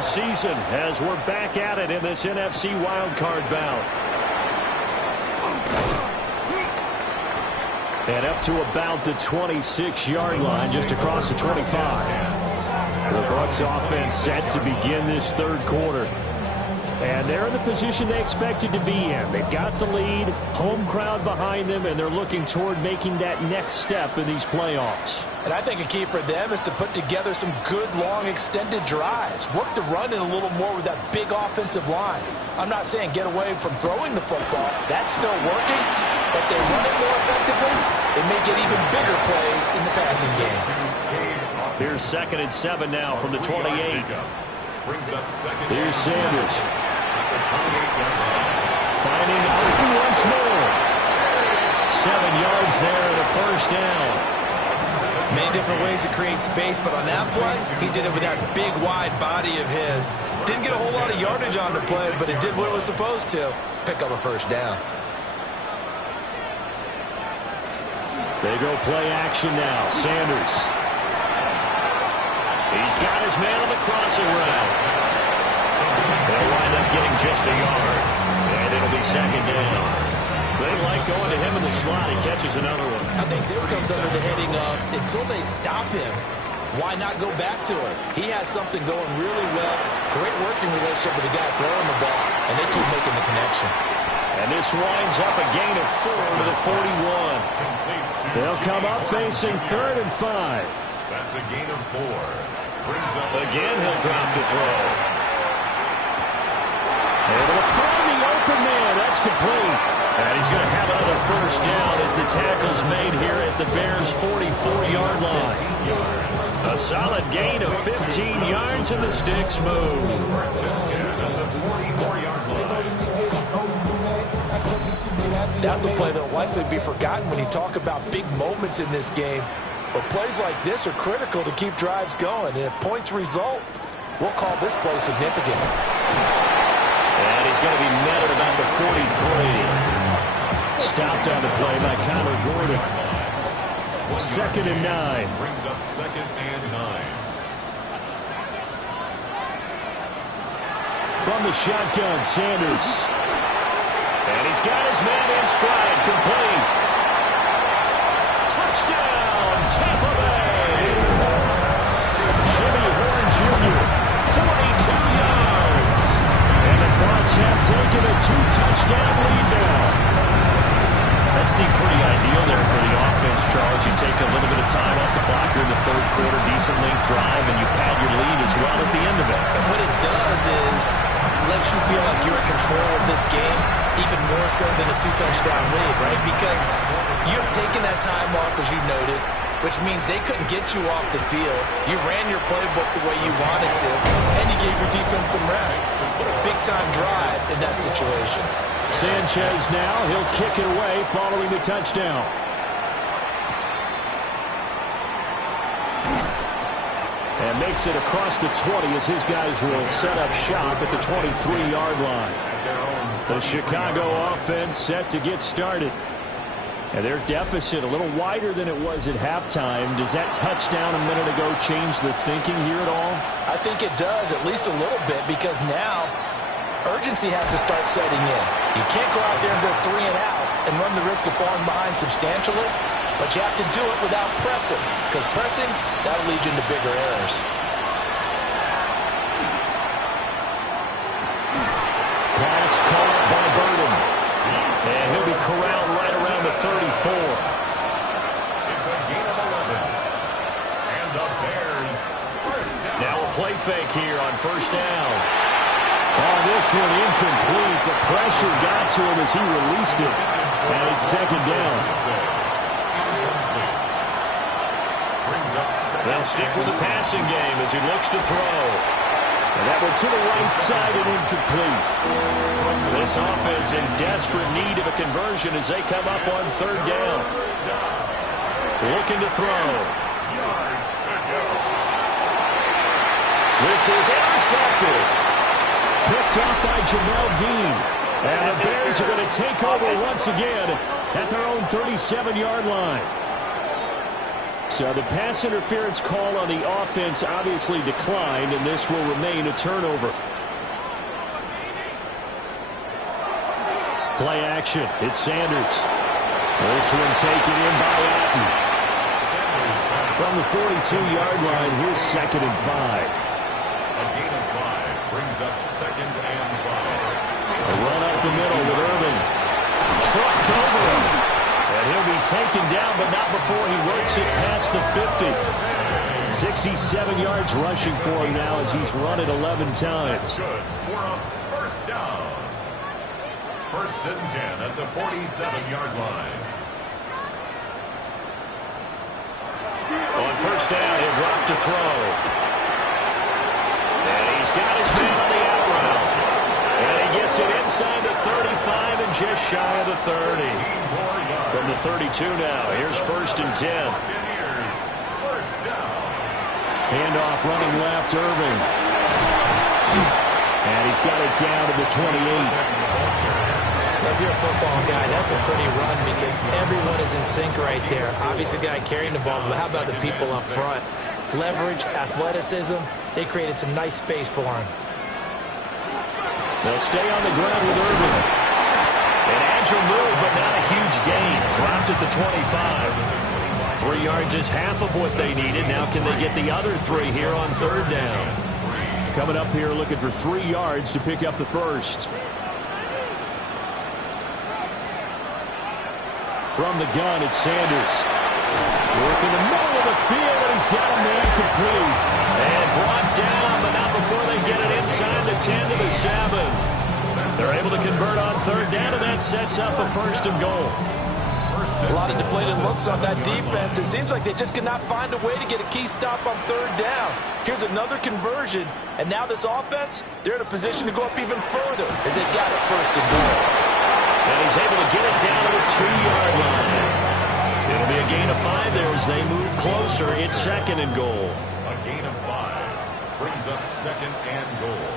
Season as we're back at it in this NFC wildcard bout. And up to about the 26-yard line, just across the 25. The Bucs offense set to begin this third quarter. And they're in the position they expected to be in. They've got the lead, home crowd behind them, and they're looking toward making that next step in these playoffs. And I think a key for them is to put together some good, long, extended drives. Work the run in a little more with that big offensive line. I'm not saying get away from throwing the football. That's still working. But they run it more effectively, they may get even bigger plays in the passing game. Here's 2nd and 7 now from the 28. Here's Sanders. Finding open once more. 7 yards there and a first down. Many different ways to create space, but on that play, he did it with that big, wide body of his. Didn't get a whole lot of yardage on the play, but it did what it was supposed to. Pick up a first down. They go play action now. Sanders. He's got his man on the crossing route. They'll wind up getting just a yard. And it'll be second down. They like going to him in the slot. He catches another one. I think this comes under the heading of until they stop him, why not go back to him? He has something going really well. Great working relationship with the guy throwing the ball, and they keep making the connection. And this winds up a gain of 4 to the 41. They'll come up facing 3rd and 5. That's a gain of 4. Brings up again, he'll drop to throw. Able to find the open man. That's complete. And he's going to have another first down as the tackle's made here at the Bears' 44-yard line. A solid gain of 15 yards, and the sticks move. That's a play that will likely be forgotten when you talk about big moments in this game. But plays like this are critical to keep drives going. And if points result, we'll call this play significant. And he's going to be met at about the 43. Stopped on the play by Connor Gordon. 2nd and 9. Brings up 2nd and 9. From the shotgun, Sanders. And he's got his man in stride, complete. Touchdown, Tampa Bay. Jimmy Horn Jr., 42 yards. And the Bucs have taken a 2-touchdown lead now. That seemed pretty ideal there for the offense, Charles. You take a little bit of time off the clock here in the 3rd quarter, decent length drive, and you pad your lead as well at the end of it. And what it does is let you feel like you're in control of this game, even more so than a 2-touchdown lead, right? Because you have taken that time off, as you noted, which means they couldn't get you off the field. You ran your playbook the way you wanted to, and you gave your defense some rest. What a big-time drive in that situation. Sanchez now, he'll kick it away following the touchdown. And makes it across the 20 as his guys will set up shop at the 23-yard line. The Chicago offense set to get started. And their deficit a little wider than it was at halftime. Does that touchdown a minute ago change the thinking here at all? I think it does, at least a little bit, because now urgency has to start setting in. You can't go out there and go 3 and out and run the risk of falling behind substantially, but you have to do it without pressing, because pressing, that'll lead you into bigger errors. Pass caught up by Burden. And he'll be corralled right around the 34. It's a gain of 11. And the Bears first down. Now a play fake here on first down. Oh, this one incomplete. The pressure got to him as he released it. And it's second down. They'll stick with the passing game as he looks to throw. And that one to the right side and incomplete. This offense in desperate need of a conversion as they come up on 3rd down. Looking to throw. This is intercepted. Picked off by Jamel Dean. And the Bears are going to take over once again at their own 37-yard line. So the pass interference call on the offense obviously declined, and this will remain a turnover. Play action. It's Sanders. This one taken in by Atten. From the 42-yard line, here's 2nd and 5. A gain of 5 brings up 2nd and 5. A run up the middle with Irving. Trucks over him. And he'll be taken down, but not before he works it past the 50. 67 yards rushing for him now as he's run it 11 times. Good for a first down. 1st and 10 at the 47-yard line. On first down, he'll drop to throw. And he's got his man on the out route. And he gets it inside the 35 and just shy of the 30. From the 32 now, here's 1st and 10. Handoff running left, Irving. And he's got it down to the 28. If if you're a football guy, that's a pretty run because everyone is in sync right there. Obviously, the guy carrying the ball, but how about the people up front? Leverage, athleticism, they created some nice space for him. They'll stay on the ground with Irvin. An agile move, but not a huge gain. Dropped at the 25. 3 yards is half of what they needed. Now can they get the other 3 here on third down? Coming up here looking for 3 yards to pick up the first. From the gun, it's Sanders. Work in the middle of the field, and he's got a man complete. And brought down, but not before they get it inside the 10 to the 7. They're able to convert on third down, and that sets up a 1st and goal. A lot of deflated looks on that defense. It seems like they just cannot find a way to get a key stop on third down. Here's another conversion, and now this offense, they're in a position to go up even further as they got it 1st and goal. And he's able to get it down to the 2-yard line. It'll be a gain of 5 there as they move closer. It's 2nd and goal. A gain of 5 brings up 2nd and goal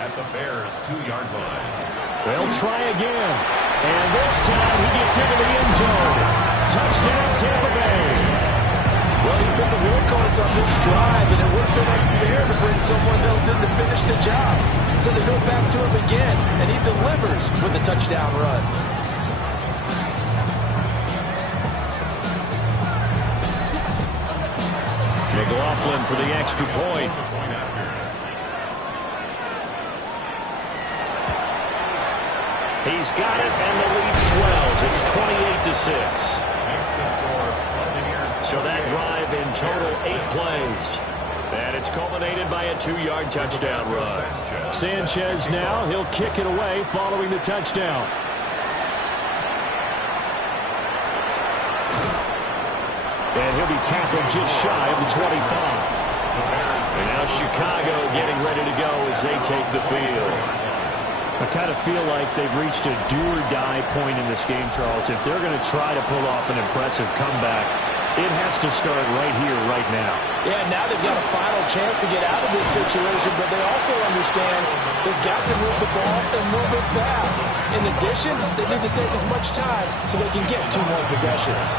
at the Bears' 2-yard line. They'll try again. And this time he gets into the end zone. Touchdown, Tampa Bay. Well, he's been the workhorse on this drive, and it would have been unfair to bring someone else in to finish the job. So they go back to him again, and he delivers with a touchdown run. McLaughlin for the extra point. He's got it, and the lead swells. It's 28-6. So that drive in total 8 plays. And it's culminated by a 2-yard touchdown run. Sanchez now, he'll kick it away following the touchdown. And he'll be tackled just shy of the 25. And now Chicago getting ready to go as they take the field. I kind of feel like they've reached a do-or-die point in this game, Charles. If they're going to try to pull off an impressive comeback, it has to start right here, right now. Yeah, now they've got a final chance to get out of this situation, but they also understand they've got to move the ball and move it fast. In addition, they need to save as much time so they can get 2 more possessions.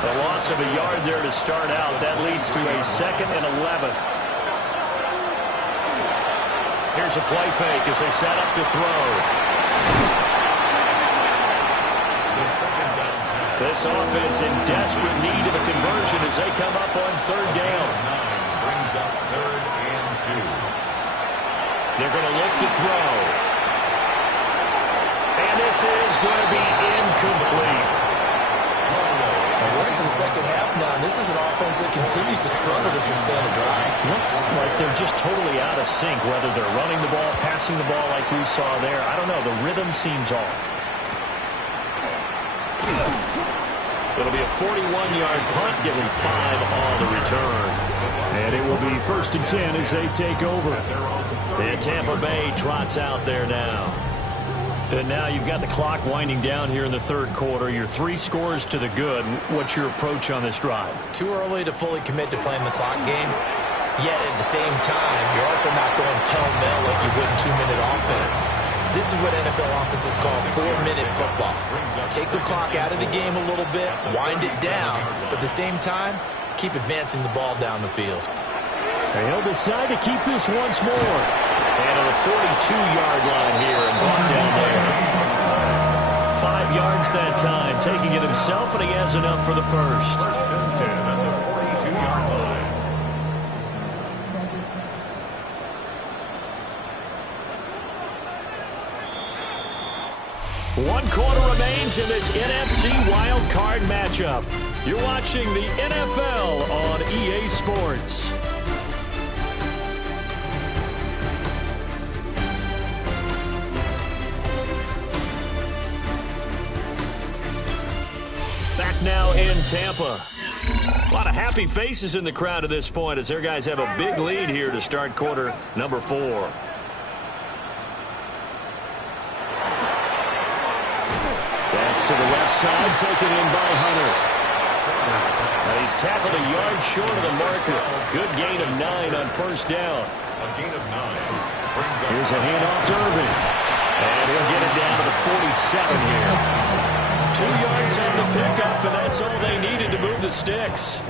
The loss of a yard there to start out. That leads to a 2nd and 11. Here's a play fake as they set up to throw. This offense in desperate need of a conversion as they come up on third down. Brings up 3rd and 2. They're going to look to throw. And this is going to be incomplete. We're into the second half now, and this is an offense that continues to struggle to sustain a drive. Looks like they're just totally out of sync, whether they're running the ball, passing the ball like we saw there. I don't know. The rhythm seems off. It'll be a 41-yard punt, giving 5 on the return. And it will be 1st and 10 as they take over. And Tampa Bay trots out there now. And now you've got the clock winding down here in the 3rd quarter. You're 3 scores to the good. What's your approach on this drive? Too early to fully commit to playing the clock game. Yet at the same time, you're also not going pell-mell like you would in 2-minute offense. This is what NFL offenses call 4-minute football. Take the clock out of the game a little bit, wind it down, but at the same time, keep advancing the ball down the field. He'll decide to keep this once more. And on the 42-yard line here and brought down there. 5 yards that time, taking it himself, and he has enough for the first. 1st and 10 at the 42-yard line. One quarter remains in this NFC Wild Card matchup. You're watching the NFL on EA Sports. Back now in Tampa. A lot of happy faces in the crowd at this point as their guys have a big lead here to start quarter number 4. That's to the left side, taken in by Hunter. And he's tackled a yard short of the marker. Good gain of 9 on 1st down. A gain of 9. Here's a handoff to Irvin. And he'll get it down to the 47 here. 2 yards on the pickup, and that's all they needed to move the sticks.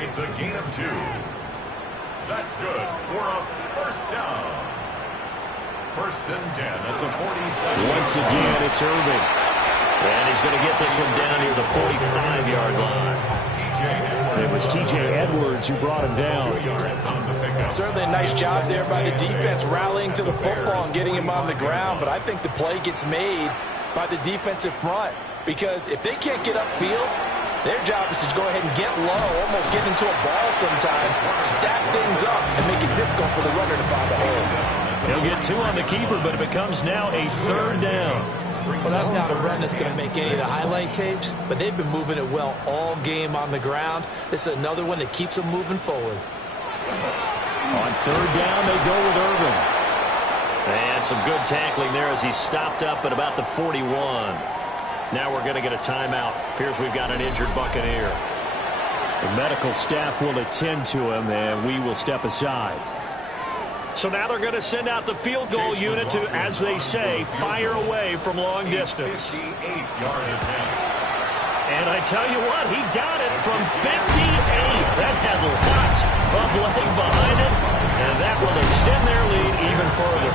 It's a gain of 2. That's good for a first down. First and 10 at the 47. Once again, it's Irving. And he's going to get this one down near the 45-yard line. It was T.J. Edwards who brought him down. Certainly a nice job there by the defense rallying to the football and getting him on the ground, but I think the play gets made by the defensive front because if they can't get upfield, their job is to go ahead and get low, almost get into a ball sometimes, stack things up, and make it difficult for the runner to find a hole. He'll get 2 on the keeper, but it becomes now a 3rd down. Well, that's not a run that's going to make any of the highlight tapes, but they've been moving it well all game on the ground. This is another one that keeps them moving forward. On 3rd down, they go with Irving. And some good tackling there as he stopped up at about the 41. Now we're going to get a timeout. Appears we've got an injured Buccaneer. The medical staff will attend to him, and we will step aside. So now they're going to send out the field goal unit to, as they say, fire away from long distance. 58-yard attempt. And I tell you what, he got it from 58. That had lots of leg behind it, and that will extend their lead even further.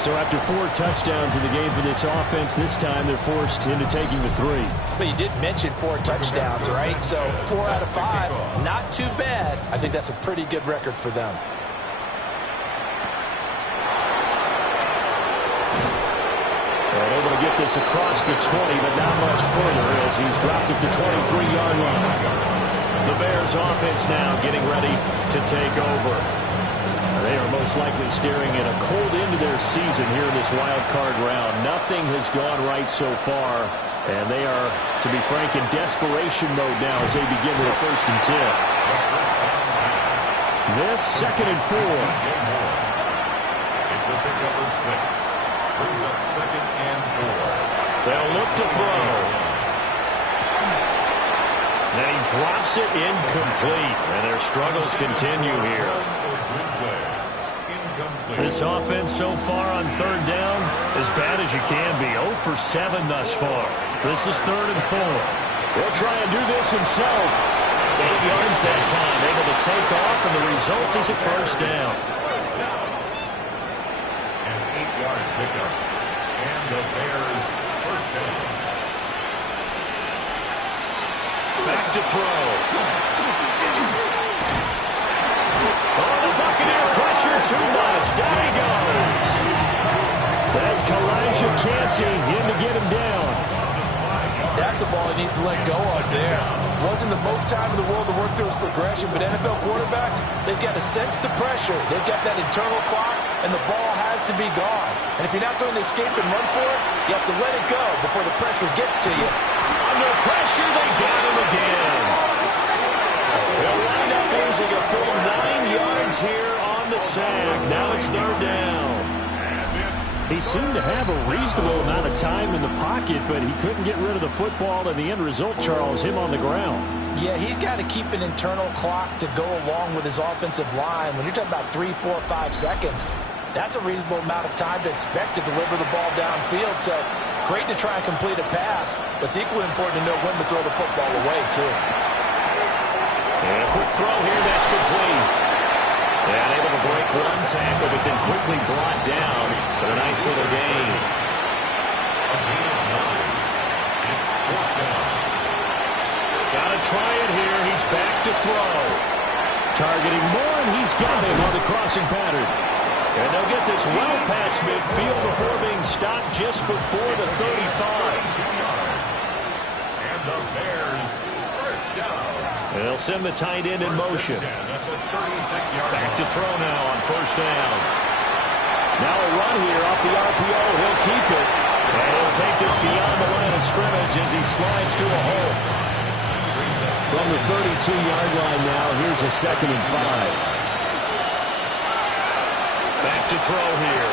So after 4 touchdowns in the game for this offense, this time they're forced into taking the 3. But you did mention 4 touchdowns, right? So 4 out of 5, not too bad. I think that's a pretty good record for them. And able to get this across the 20, but not much further as he's dropped it to 23-yard line. The Bears offense now getting ready to take over. They are most likely staring at a cold end to their season here in this wild card round. Nothing has gone right so far, and they are, to be frank, in desperation mode now as they begin with a 1st and 10. This 2nd and 4. It's a pickup of 6. Brings up 2nd and 4. They'll look to throw. And he drops it incomplete. And their struggles continue here. This offense so far on 3rd down, as bad as you can be. 0 for 7 thus far. This is 3rd and 4. He'll try and do this himself. 8 yards that time. Able to take off, and the result is a 1st down. An 8-yard pickup. And the Bears 1st down. Back to throw. Oh, the Buccaneer pressure too much. Down he goes. That's Kalijah Cansey in to get him down. That's a ball he needs to let go of there. Wasn't the most time in the world to work through his progression, but NFL quarterbacks, they've got to sense the pressure. They've got that internal clock, and the ball has to be gone. And if you're not going to escape and run for it, you have to let it go before the pressure gets to you. Under pressure, they got him again. They'll wind up losing a full 9 yards here on the sack. Now it's 3rd down. He seemed to have a reasonable amount of time in the pocket, but he couldn't get rid of the football, and the end result, Charles, him on the ground. Yeah, he's got to keep an internal clock to go along with his offensive line. When you're talking about 3, 4, 5 seconds, that's a reasonable amount of time to expect to deliver the ball downfield. So great to try and complete a pass, but it's equally important to know when to throw the football away, too. And a quick throw here, that's complete. And able to break 1 tackle, but then quickly brought down for a nice little gain. It's 4th down. Gotta try it here. He's back to throw. Targeting more, and he's got him on the crossing pattern. And they'll get this well past midfield before being stopped just before the 35. 2 yards. And the Bears 1st down. And they'll send the tight end in motion. Back to throw now on 1st down. Now a run here off the RPO. He'll keep it. And he'll take this beyond the line of scrimmage as he slides to a hole. From the 32-yard line now, here's a 2nd and 5. Back to throw here.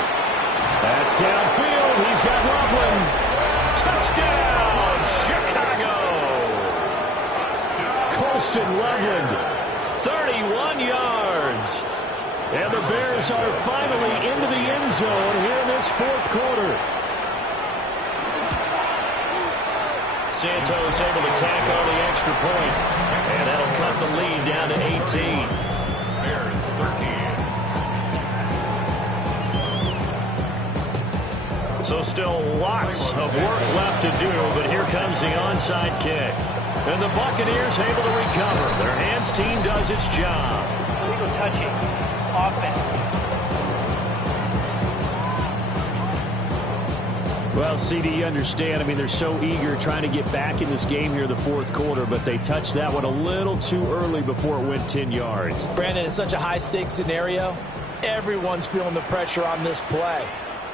That's downfield. He's got Loveland. Touchdown, Chicago. Colston Loveland, 31 yards. And the Bears are finally into the end zone here in this fourth quarter. Santos able to tack on the extra point. And that'll cut the lead down to 18. Bears 13. So still lots of work left to do, but here comes the onside kick. And the Buccaneers able to recover. Their hands team does its job. Legal touching. Offense. Well, CD, you understand. I mean, they're so eager trying to get back in this game here in the fourth quarter, but they touched that one a little too early before it went 10 yards. Brandon, it's such a high-stakes scenario. Everyone's feeling the pressure on this play.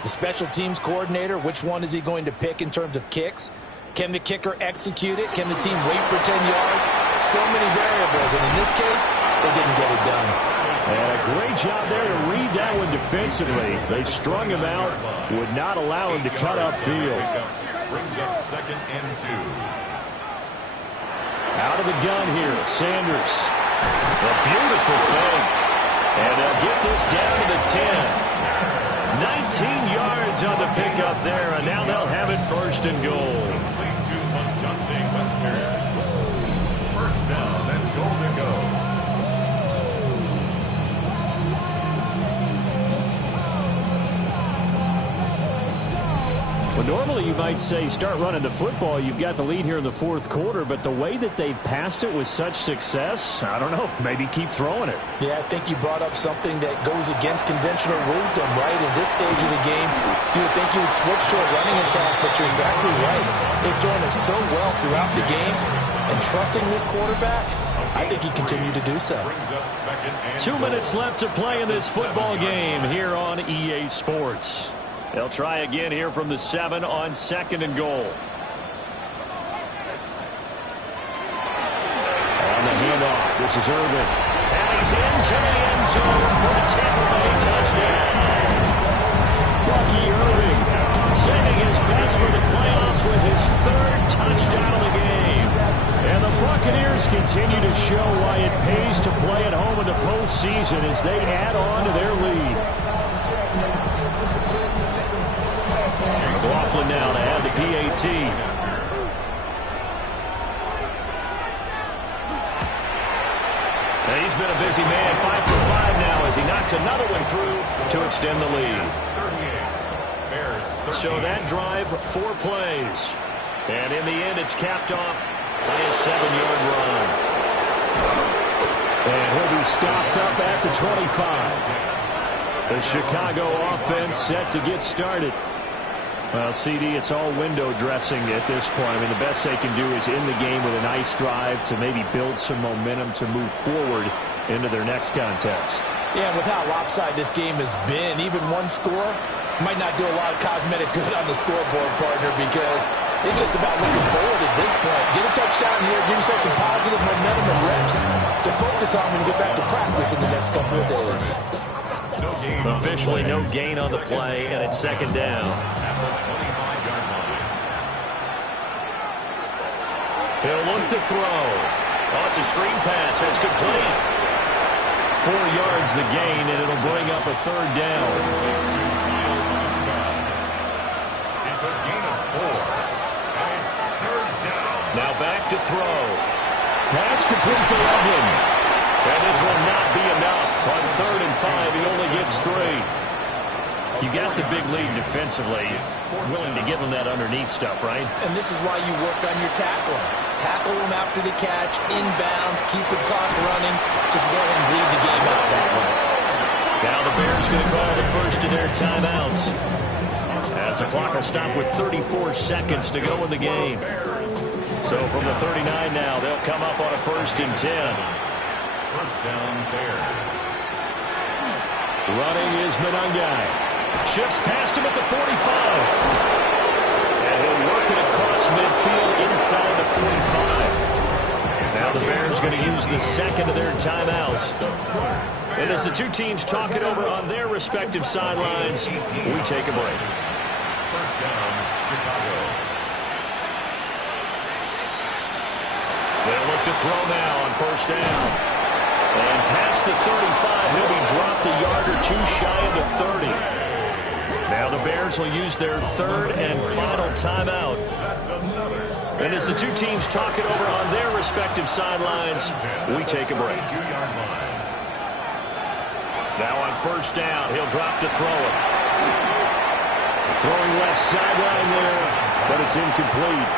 The special teams coordinator, which one is he going to pick in terms of kicks? Can the kicker execute it? Can the team wait for 10 yards? So many variables, and in this case, they didn't get it done. And a great job there to read that one defensively. They strung him out, would not allow him to cut upfield. Brings up 2nd and 2. Out of the gun here, Sanders. A beautiful fake. And they'll get this down to the 10. 19 yards on the pickup there, and now they'll have it 1st and goal. First down and goal to go. Well, normally you might say start running the football. You've got the lead here in the fourth quarter, but the way that they've passed it with such success, I don't know, maybe keep throwing it. Yeah, I think you brought up something that goes against conventional wisdom, right? In this stage of the game, you would think you would switch to a running attack, but you're exactly right. They've thrown it so well throughout the game, and trusting this quarterback, I think he continued to do so. 2 minutes left to play in this football game here on EA Sports. They'll try again here from the 7 on 2nd and goal. On the handoff, this is Irvin. And he's into the end zone for a Tampa Bay touchdown. Bucky Irving saving his best for the playoffs with his 3rd touchdown of the game. And the Buccaneers continue to show why it pays to play at home in the postseason as they add on to their lead. McLaughlin now to add the PAT. And he's been a busy man, 5 for 5 now as he knocks another one through to extend the lead. So that drive, 4 plays. And in the end, it's capped off by a 7-yard run. And he'll be stopped up at the 25. The Chicago offense set to get started. Well, CD, it's all window dressing at this point. I mean, the best they can do is in the game with a nice drive to maybe build some momentum to move forward into their next contest. Yeah, with how lopsided this game has been, even one score might not do a lot of cosmetic good on the scoreboard, partner, because it's just about looking forward at this point. Get a touchdown here, give yourself some positive momentum and reps to focus on when you get back to practice in the next couple of days. Officially no gain on the play, and it's 2nd down. He'll look to throw. Oh, it's a screen pass. It's complete. 4 yards the gain, and it'll bring up a 3rd down. It's a gain of 4. And it's 3rd down. Now back to throw. Pass complete to Loveland. And this will not be enough. On 3rd and 5, he only gets 3. You got the big lead defensively. Willing to give him that underneath stuff, right? And this is why you work on your tackling. Tackle him after the catch, inbounds, keep the clock running. Just go ahead and bleed the game out that way. Now the Bears going to call the first of their timeouts. As the clock will stop with 34 seconds to go in the game. So from the 39 now, they'll come up on a 1st and 10. First down, Bears. Running is Monangai. Shifts past him at the 45. And he'll work it across midfield inside the 45. Now the Bears going to use the 2nd of their timeouts. And as the two teams talk it over on their respective sidelines, we take a break. First down, Chicago. They'll look to throw now on 1st down. And past the 35, he'll be dropped a yard or two shy of the 30. Now the Bears will use their third and final timeout. And as the two teams talk it over on their respective sidelines, we take a break. Now on first down, he'll drop to throw it. Throwing left sideline there, but it's incomplete.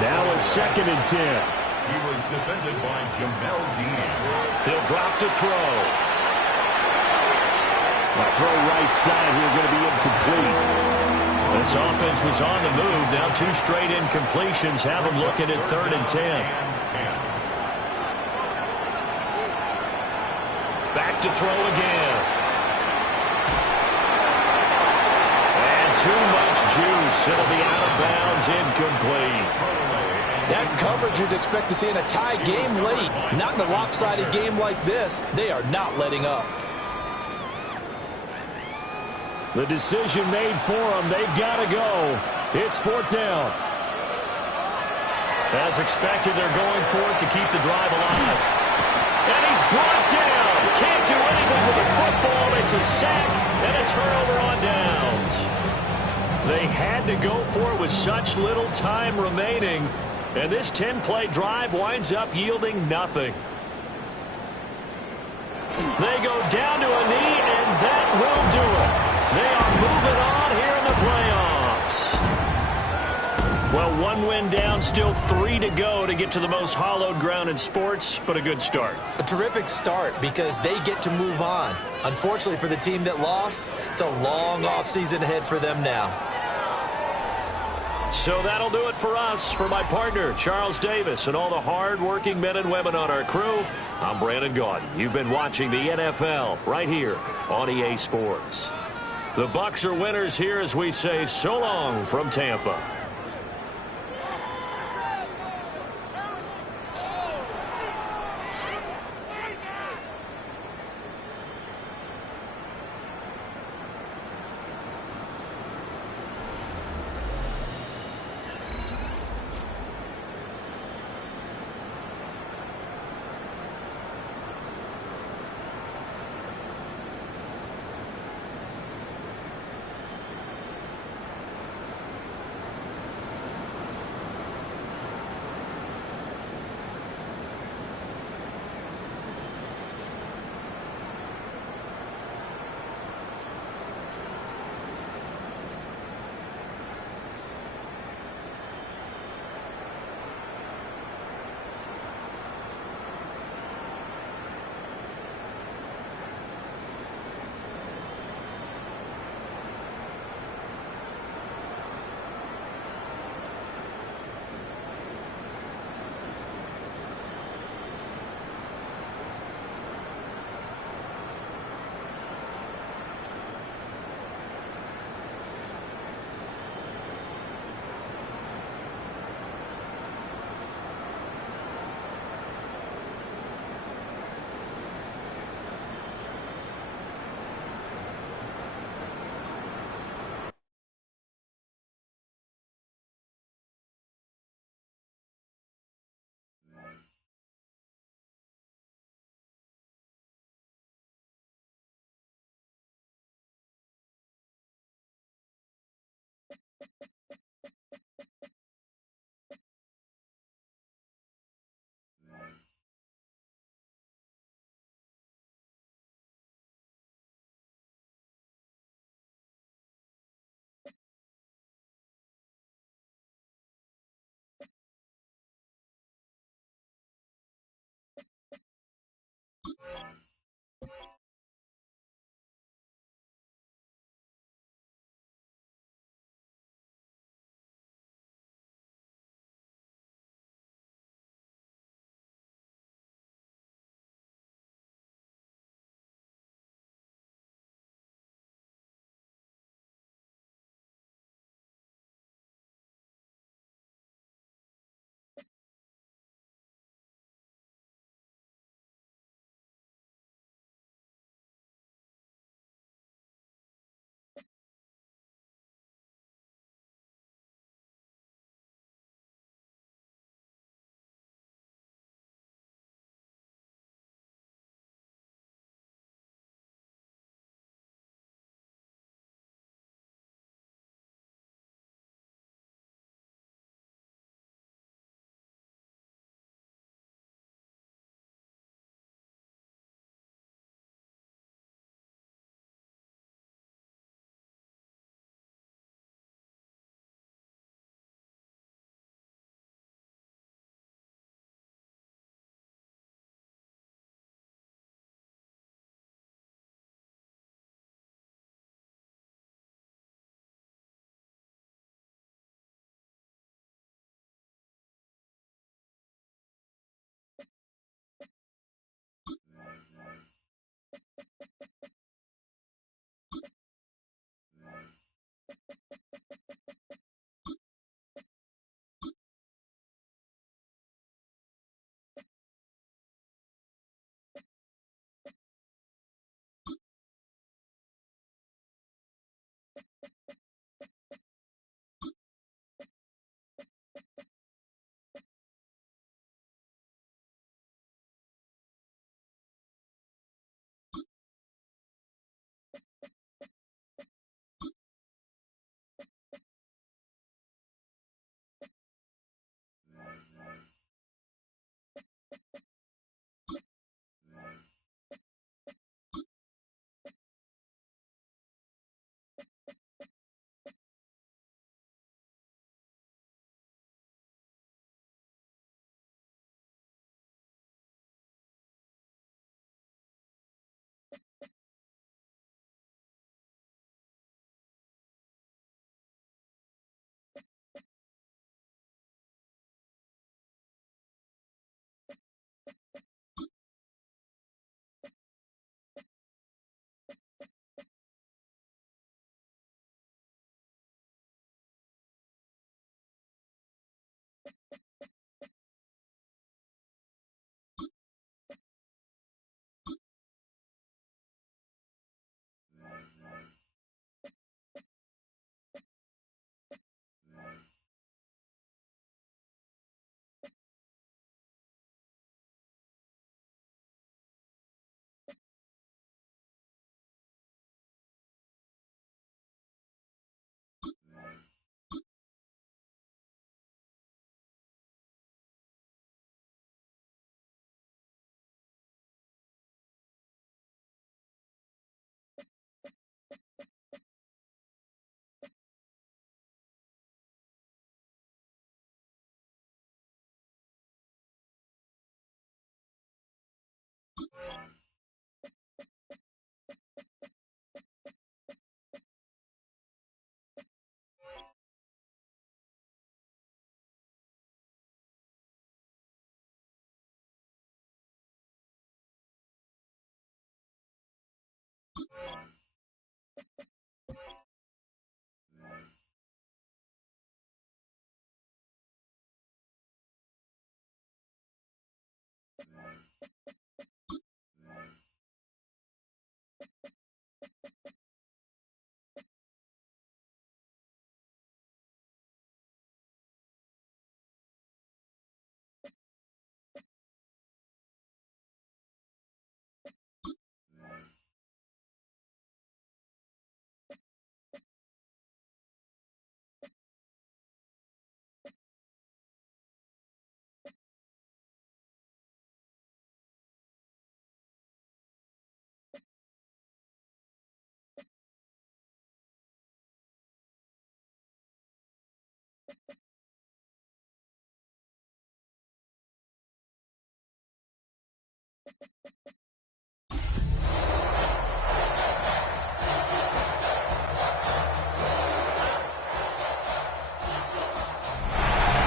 Now a 2nd and 10. He was defended by Jamel Dean. He'll drop to throw. A throw right side here going to be incomplete. This offense was on the move. Now 2 straight incompletions have them looking at 3rd and 10. Back to throw again. And too much juice. It'll be out of bounds, incomplete. That's coverage you'd expect to see in a tie game late. Not in a lopsided game like this. They are not letting up. The decision made for them. They've got to go. It's 4th down. As expected, they're going for it to keep the drive alive. And he's brought down. Can't do anything with the football. It's a sack and a turnover on downs. They had to go for it with such little time remaining. And this 10-play drive winds up yielding nothing. They go down to a knee, and that will do it. They are moving on here in the playoffs. Well, 1 win down, still 3 to go to get to the most hallowed ground in sports, but a good start. A terrific start because they get to move on. Unfortunately for the team that lost, it's a long offseason ahead for them now. So that'll do it for us. For my partner, Charles Davis, and all the hard-working men and women on our crew, I'm Brandon Gaudin. You've been watching the NFL right here on EA Sports. The Bucs are winners here as we say so long from Tampa.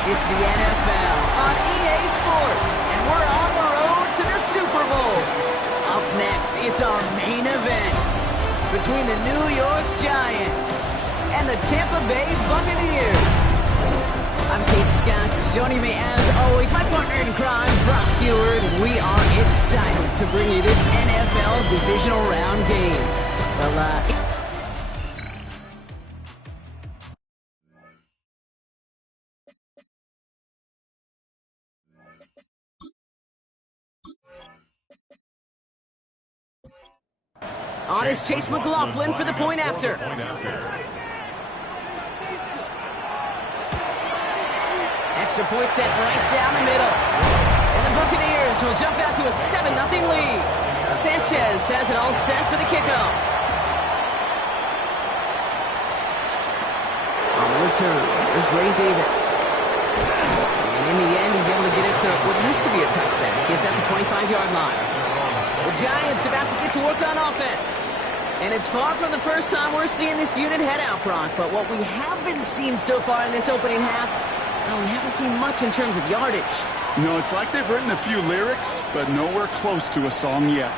It's the NFL on EA Sports, and we're on the road to the Super Bowl. Up next, it's our main event between the New York Giants and the Tampa Bay Buccaneers. I'm Kate Scott, joining me as always, my partner in crime, Brock Heward. We are excited to bring you this NFL divisional round game. Well, on is Chase McLaughlin for the point after. Extra point set right down the middle. And the Buccaneers will jump out to a 7-0 lead. Sanchez has it all set for the kickoff. On the return, there's Ray Davis. And in the end, he's able to get it to what used to be a touchback. It's at the 25-yard line. The Giants about to get to work on offense. And it's far from the first time we're seeing this unit head out, Brock. But what we haven't seen so far in this opening half, well, we haven't seen much in terms of yardage. No, it's like they've written a few lyrics, but nowhere close to a song yet.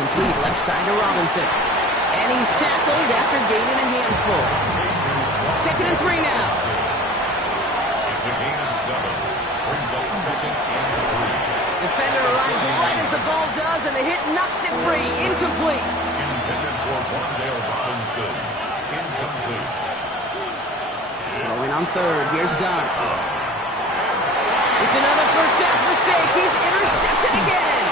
Complete left side to Robinson. And he's tackled after gaining a handful. 2nd and 3 now. It's a gain of 7. Brings up 2nd and 3. Defender arrives right as the ball does, and the hit knocks it free. Incomplete. Intended for Wandale Robinson. Incomplete. Going on 3rd. Here's Dodds. It's another first half mistake. He's intercepted again.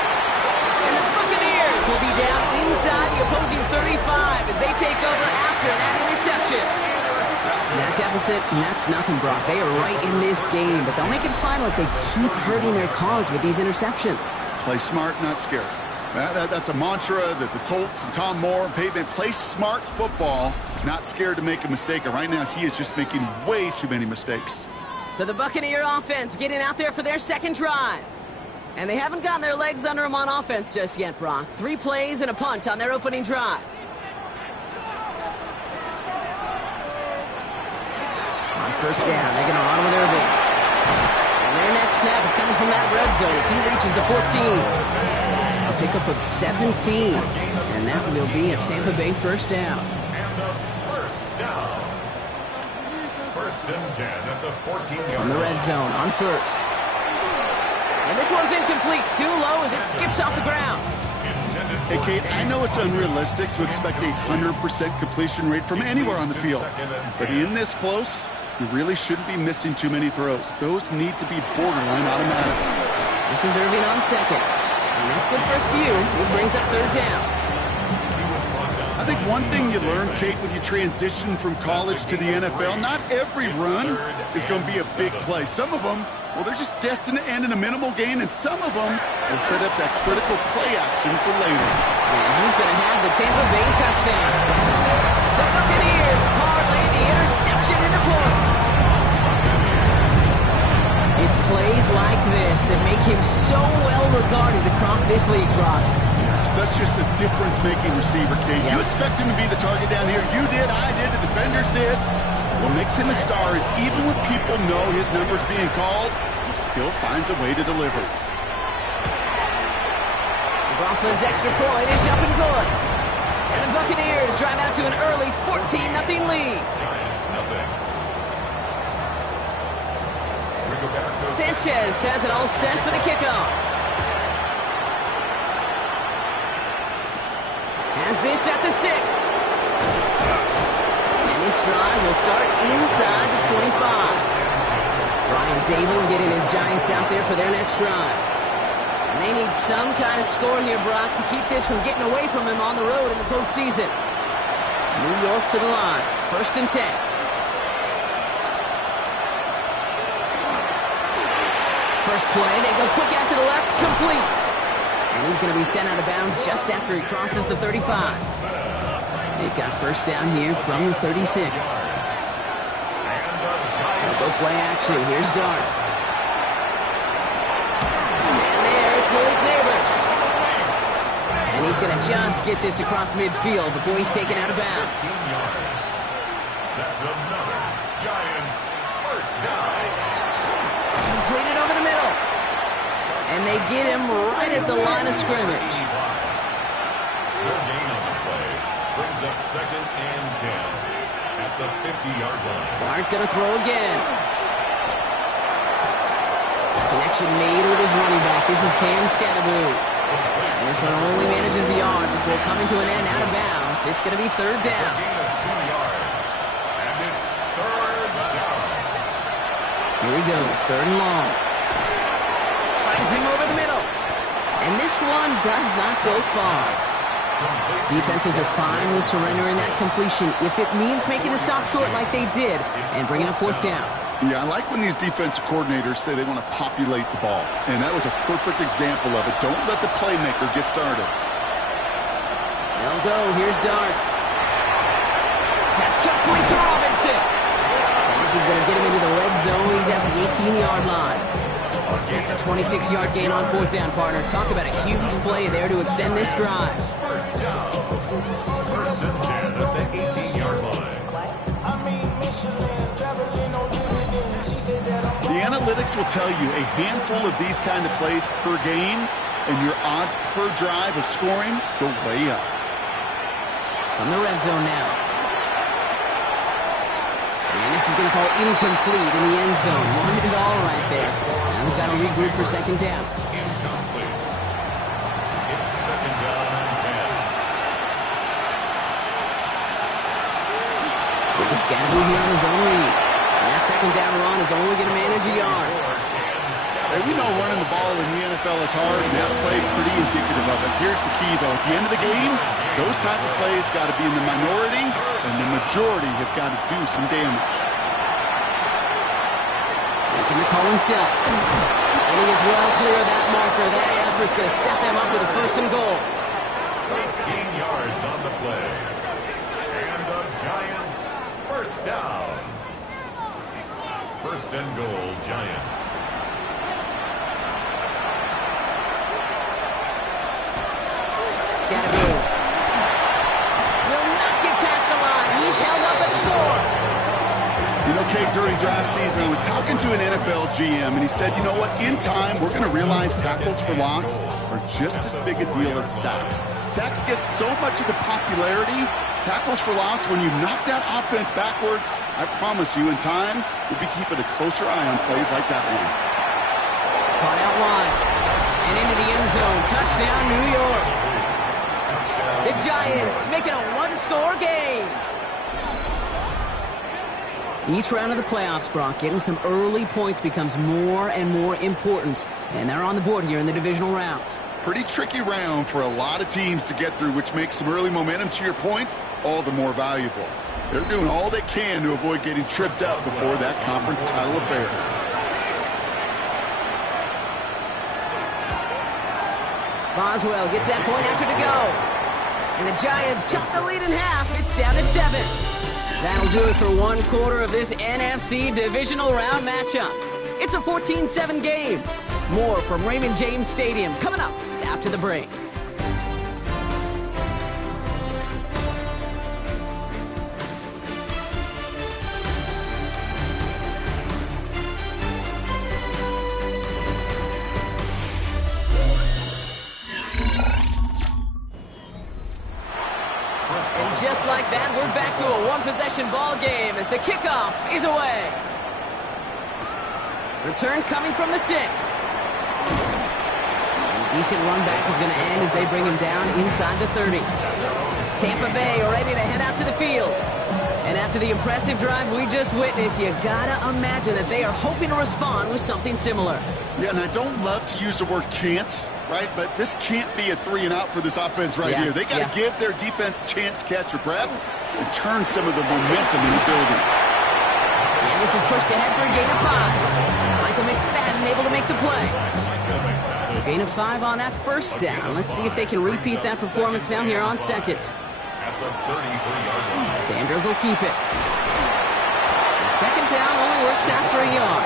And the Buccaneers will be down inside the opposing 35 as they take over after that interception. That deficit, and that's nothing, Brock. They are right in this game, but they'll make it final if they keep hurting their cause with these interceptions. Play smart, not scared. That's a mantra that the Colts and Tom Moore and Peyton play smart football, not scared to make a mistake. And right now, he is just making way too many mistakes. So the Buccaneer offense getting out there for their second drive. And they haven't gotten their legs under them on offense just yet, Brock. 3 plays and a punt on their opening drive. On first down, they're going to run with Irving. And their next snap is coming from that red zone as he reaches the 14. A pickup of 17. And that will be a Tampa Bay first down. And the first down. 1st and 10 at the 14-yard On the red zone, on first. And this one's incomplete. Too low as it skips off the ground. Hey, Kate, I know it's unrealistic to expect a 100% completion rate from anywhere on the field. But in this close, you really shouldn't be missing too many throws. Those need to be borderline automatic. This is Irving on 2nd. And that's good for a few. It brings up 3rd down. I think one thing you learn, Kate, when you transition from college to the NFL, not every run is going to be a big play. Some of them, well, they're just destined to end in a minimal gain, and some of them will set up that critical play action for later. And he's going to have the Tampa Bay touchdown. The Buccaneers parlay the interception into points. It's plays like this that make him so well regarded across this league, Brock. Such just a difference-making receiver, Kate. You expect him to be the target down here. You did, I did, the defenders did. What makes him a star is even when people know his number's being called, he still finds a way to deliver. McLaughlin Coughlin's extra point is up and good. And the Buccaneers drive out to an early 14-0 lead. Giants nothing. Sanchez has it all set for the kickoff. Has this at the 6. And this drive will start inside the 25. Brian Dable getting his Giants out there for their next drive. And they need some kind of score here, Brock, to keep this from getting away from him on the road in the postseason. New York to the line. 1st and 10. First play, they go quick out to the left, complete. And he's going to be sent out of bounds just after he crosses the 35. They've got first down here from the 36. They'll go play action. Here's Dart. And there, it's Malik Neighbors. And he's going to just get this across midfield before he's taken out of bounds. That's another Giants first down. Completed over the middle. And they get him right at the line of scrimmage. No gain on the play. Brings up 2nd and 10 at the 50-yard line. Dart gonna throw again. Connection made with his running back. This is Cam Scattaboo. And this one only manages a yard before coming to an end out of bounds. It's gonna be 3rd down. It's a gain of 2 yards. And it's 3rd down. Here he goes, 3rd and long. Finds him over the middle. And this one does not go far. Defenses are fine with surrendering that completion if it means making the stop short like they did and bringing up 4th down. Yeah, I like when these defensive coordinators say they want to populate the ball. And that was a perfect example of it. Don't let the playmaker get started. They'll go. Here's Dart. Pass complete to Robinson. And this is going to get him into the red zone. He's at the 18-yard line. That's a 26-yard gain on 4th down, partner. Talk about a huge play there to extend this drive. First down. 1st and 10 at the 18-yard line. The analytics will tell you a handful of these kind of plays per game, and your odds per drive of scoring go way up. From the red zone now. And this is going to fall incomplete in the end zone. Wanted it all right there. Now we've got to regroup for 2nd down. Incomplete. It's 2nd down and 10. With the Scattaboo here on his own read. And that 2nd down run is only going to manage a yard. Hey, we know running the ball in the NFL is hard, and that play pretty indicative of it. Here's the key, though. At the end of the game, those type of plays got to be in the minority, and the majority have got to do some damage. Making the call himself. And he is well clear of that marker. That effort's going to set them up with a 1st and goal. 13 yards on the play. And the Giants first down. 1st and goal, Giants. Scattaboo will not get past the line. He's held up at the 4. You know, Kate, during draft season, I was talking to an NFL GM, and he said, you know what, in time, we're going to realize tackles for loss are just as big a deal as sacks. Sacks get so much of the popularity. Tackles for loss, when you knock that offense backwards, I promise you, in time, we'll be keeping a closer eye on plays like that one. Caught out wide. And into the end zone. Touchdown, New York. The Giants making a 1-score game. Each round of the playoffs, Brock, getting some early points becomes more and more important. And they're on the board here in the divisional round. Pretty tricky round for a lot of teams to get through, which makes some early momentum, to your point, all the more valuable. They're doing all they can to avoid getting tripped up before that conference title affair. Boswell gets that point after to go. And the Giants chop the lead in half. It's down to 7. That'll do it for 1 quarter of this NFC divisional round matchup. It's a 14-7 game. More from Raymond James Stadium coming up after the break. that, we're back to a one-possession ball game as the kickoff is away. Return coming from the 6. A decent run back is going to end as they bring him down inside the 30. Tampa Bay ready to head out to the field. And after the impressive drive we just witnessed, you gotta imagine that they are hoping to respond with something similar. Yeah, and I don't love to use the word can't, right? But this can't be a 3-and-out for this offense right here. They got to give their defense a chance to catch their breath and turn some of the momentum in the building. And this is pushed ahead for a gain of 5. Michael McFadden able to make the play. So gain of 5 on that first down. Let's see if they can repeat that performance now here on second. Sanders will keep it. And second down only works out for a yard.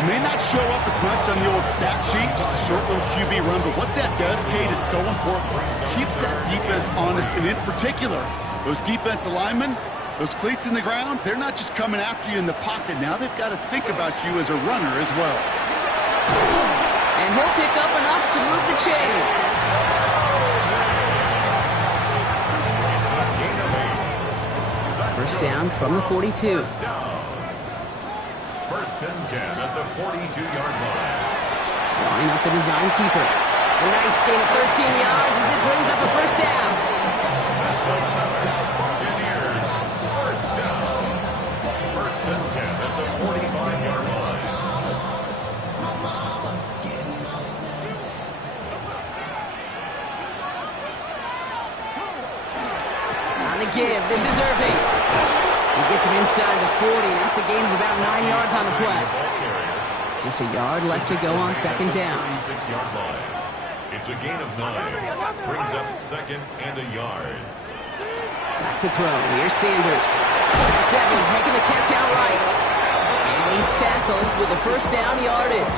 It may not show up as much on the old stat sheet, just a short little QB run, but what that does, Kate, is so important. Keeps that defense honest, and in particular, those defense linemen, those cleats in the ground, they're not just coming after you in the pocket. Now they've got to think about you as a runner as well. And he'll pick up enough to move the chains. First down from the 42. First and 10 at the 42-yard line. Drawing up the design keeper. A nice gain of 13 yards as it brings up a first down. Buccaneers, first down. First and 10 at the 45-yard line. On the give, this is Irving. He gets him inside the 40. That's a gain of about 9 yards on the play. Just a yard left to go on second down. 36-yard line. It's a gain of 9. Brings up second and a yard. Back to throw. Here's Sanders. That's Evans making the catch outright. And he's tackled with the first down yardage.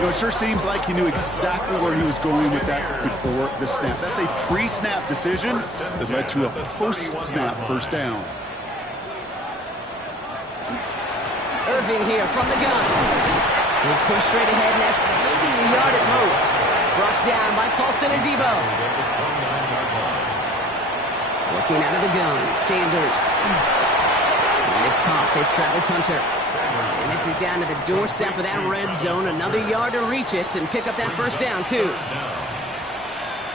You know, it sure seems like he knew exactly where he was going with that before the snap. That's a pre-snap decision that led to a post-snap first down. Irving here from the gun. He's pushed straight ahead, and that's maybe a yard at most. Brought down by Paulson and Debo. Working out of the gun, Sanders. And his caught, it's Travis Hunter. And this is down to the doorstep of that red zone. Another yard to reach it and pick up that first down, too.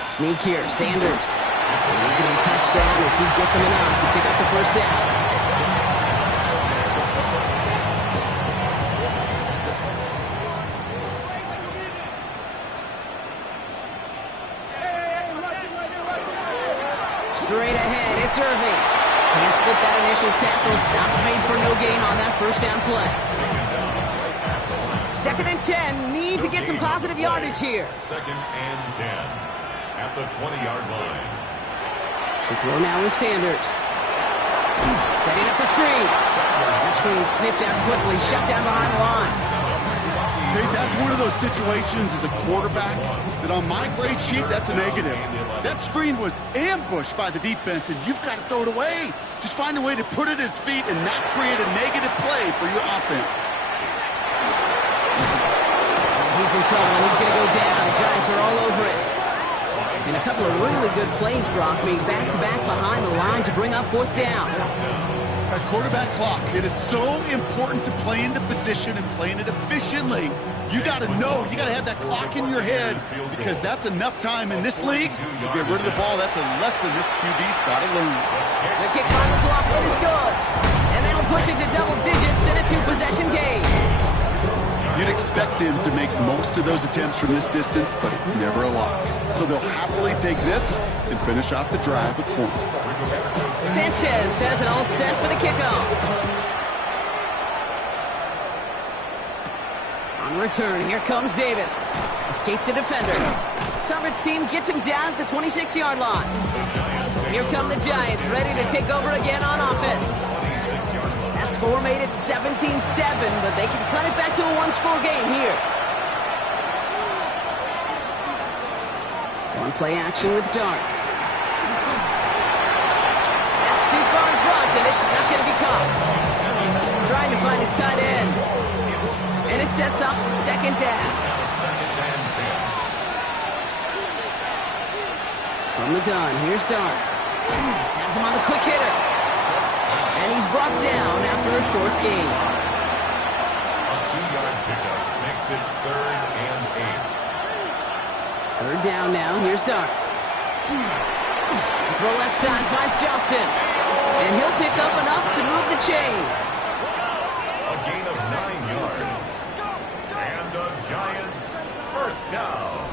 Sneak here, Sanders. And he's going to be touched down as he gets him enough to pick up the first down. Straight ahead, it's Irving. Can't slip that initial tackle. Stops made for no gain on that first down play. Second and 10. Need to get some positive yardage here. Second and 10 at the 20-yard line. To throw now is Sanders. Setting up the screen. That screen sniffed out quickly. Shut down behind the line. Okay, that's one of those situations as a quarterback that on my grade sheet, that's a negative. That screen was ambushed by the defense, and you've got to throw it away. Just find a way to put it at his feet and not create a negative play for your offense. He's in trouble, and he's going to go down. The Giants are all over it. And a couple of really good plays, Brock, being back-to-back behind the line to bring up fourth down. A quarterback clock. It is so important to play in the position and playing it efficiently. You got to know, you got to have that clock in your head because that's enough time in this league to get rid of the ball. That's a lesson this QB's got to learn. The kick by McLaughlin is good. And that'll push it to double digits in a two-possession game. You'd expect him to make most of those attempts from this distance, but it's never a lock. So they'll happily take this and finish off the drive with points. Sanchez has it all set for the kickoff. On return, here comes Davis. Escapes a defender. Coverage team gets him down at the 26-yard line. So here come the Giants, ready to take over again on offense. That score made it 17-7, but they can cut it back to a one-score game here. One play action with Dart. That's too far in front, and it's not going to be caught. Trying to find his tight end. And it sets up second down. From the gun, here's Dart. Has him on the quick hitter. And he's brought down after a short gain. A 2-yard pickup makes it 3rd and 8. Third down now. Here's Darks. Throw left side, finds Johnson. And he'll pick up enough to move the chains. A gain of 9 yards. And the Giants first down.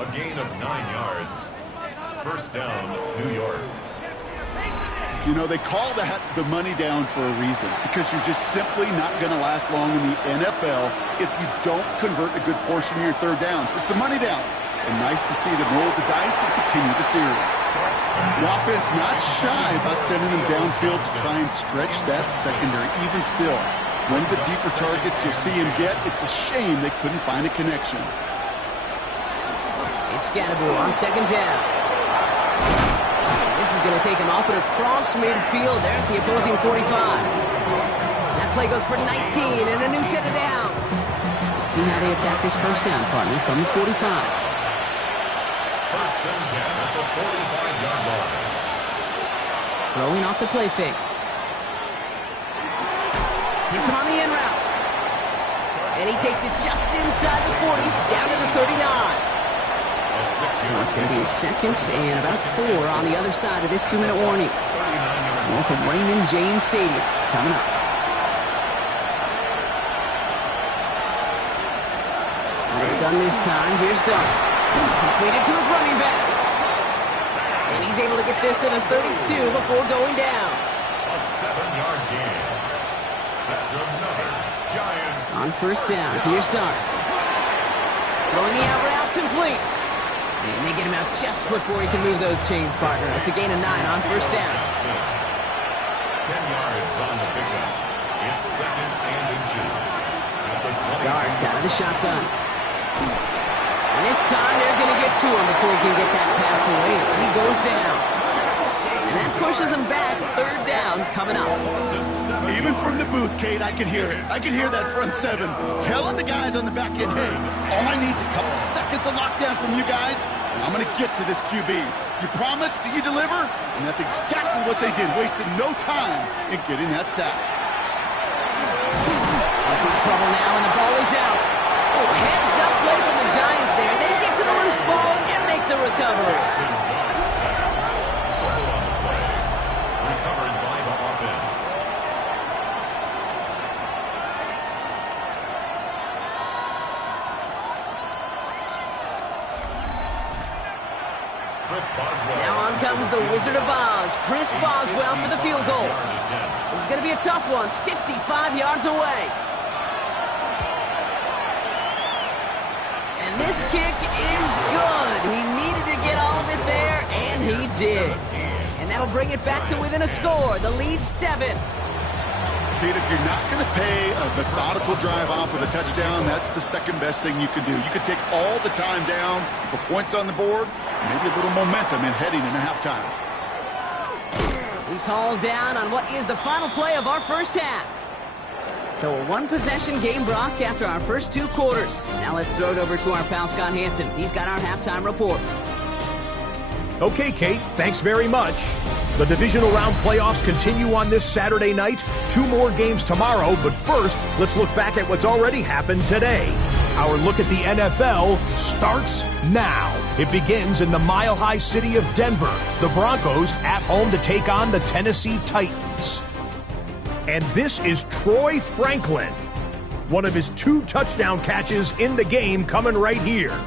A gain of 9 yards. First down, New York. You know, they call that the money down for a reason, because you're just simply not going to last long in the NFL if you don't convert a good portion of your third downs. It's the money down. And nice to see them roll the dice and continue the series. The offense not shy about sending them downfield to try and stretch that secondary. Even still, one of the deeper targets you'll see him get, it's a shame they couldn't find a connection. It's Scannaboo on second down. This is going to take him up and across midfield there at the opposing 45. That play goes for 19 and a new set of downs. Let's see how they attack this first down, partner, from the 45. First and 10 at the 45-yard line. Throwing off the play fake. Hits him on the in route. And he takes it just inside the 40, down to the 39. So it's going to be a second and about 4 on the other side of this 2-minute warning. More from Raymond James Stadium coming up. They've done this time. Here's Dubs. Completed to his running back. And he's able to get this to the 32 before going down. A 7-yard gain. That's another Giants. On first down, here's Dubs. Throwing the out route complete. And they get him out just before he can move those chains, partner. It's a gain of 9 on first down. 10 yards on the pickup. It's 2nd and inches. At the 22. Darts out of the shotgun. And this time they're going to get to him before he can get that pass away as he goes down. And that pushes him back. 3rd down coming up. Even from the booth, Kate, I could hear it. I could hear that front 7 telling the guys on the back end, hey, all I need is a couple seconds of lockdown from you guys, and I'm going to get to this QB. You promise that you deliver? And that's exactly what they did, wasted no time in getting that sack. In trouble now, and the ball is out. Oh, heads up play from the Giants there. They get to the loose ball and make the recovery. Recovered by the offense. Now on comes the Wizard of Oz, Chris Boswell for the field goal. This is going to be a tough one, 55 yards away. And this kick is good. He needed to get all of it there, and he did. And that'll bring it back to within a score. The lead's 7. Pete, if you're not going to pay a methodical drive off with a touchdown, that's the second best thing you can do. You could take all the time down, put points on the board, maybe a little momentum in heading into halftime. He's hauled down on what is the final play of our first half. So a 1-possession game, Brock, after our first 2 quarters. Now let's throw it over to our pal Scott Hansen. He's got our halftime report. Okay, Kate, thanks very much. The divisional round playoffs continue on this Saturday night. 2 more games tomorrow, but first, let's look back at what's already happened today. Our look at the NFL starts now. It begins in the mile-high city of Denver. The Broncos at home to take on the Tennessee Titans. And this is Troy Franklin. One of his 2 touchdown catches in the game coming right here.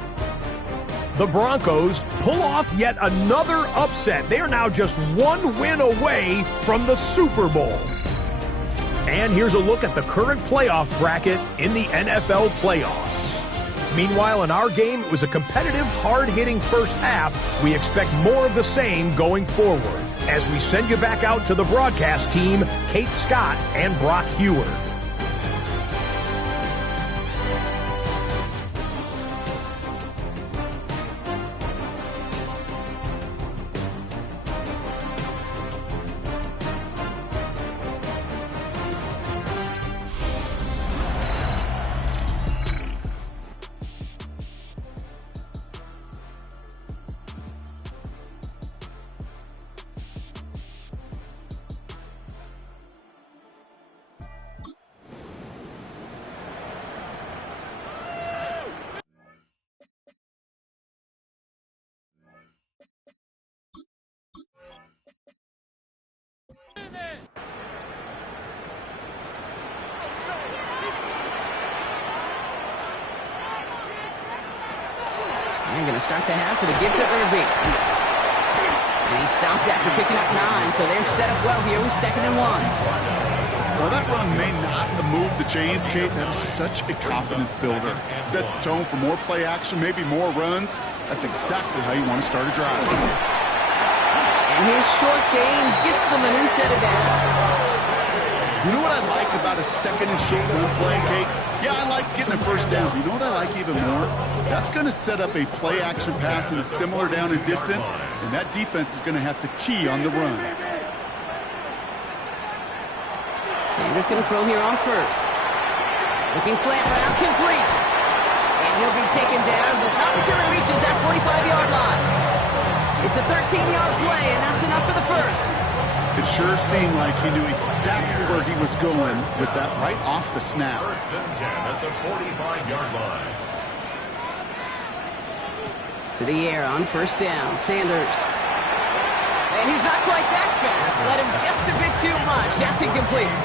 The Broncos pull off yet another upset. They are now just 1 win away from the Super Bowl. And here's a look at the current playoff bracket in the NFL playoffs. Meanwhile, in our game, it was a competitive, hard-hitting first half. We expect more of the same going forward. As we send you back out to the broadcast team, Kate Scott and Brock Heward. I'm going to start the half with a give to Irving. And he stopped after picking up 9, so they're set up well here with 2nd and 1. Well, that run may not move the chains, Kate. That's such a confidence builder. Sets the tone for more play action, maybe more runs. That's exactly how you want to start a drive. And his short gain gets them a new set of downs. You know what I like about a 2nd and short run play, Kate? Yeah, I like getting a first down. You know what I like even more? That's going to set up a play action pass in a similar down and distance, and that defense is going to have to key on the run. Sanders going to throw here on first. Looking slant route, complete. And he'll be taken down, but not until he reaches that 45-yard line. It's a 13-yard play, and that's enough for the first. It sure seemed like he knew exactly where he was going with that right off the snap. 1st and 10 at the 45-yard line. To the air on first down, Sanders. And he's not quite that fast. Let him just a bit too much. That's incomplete.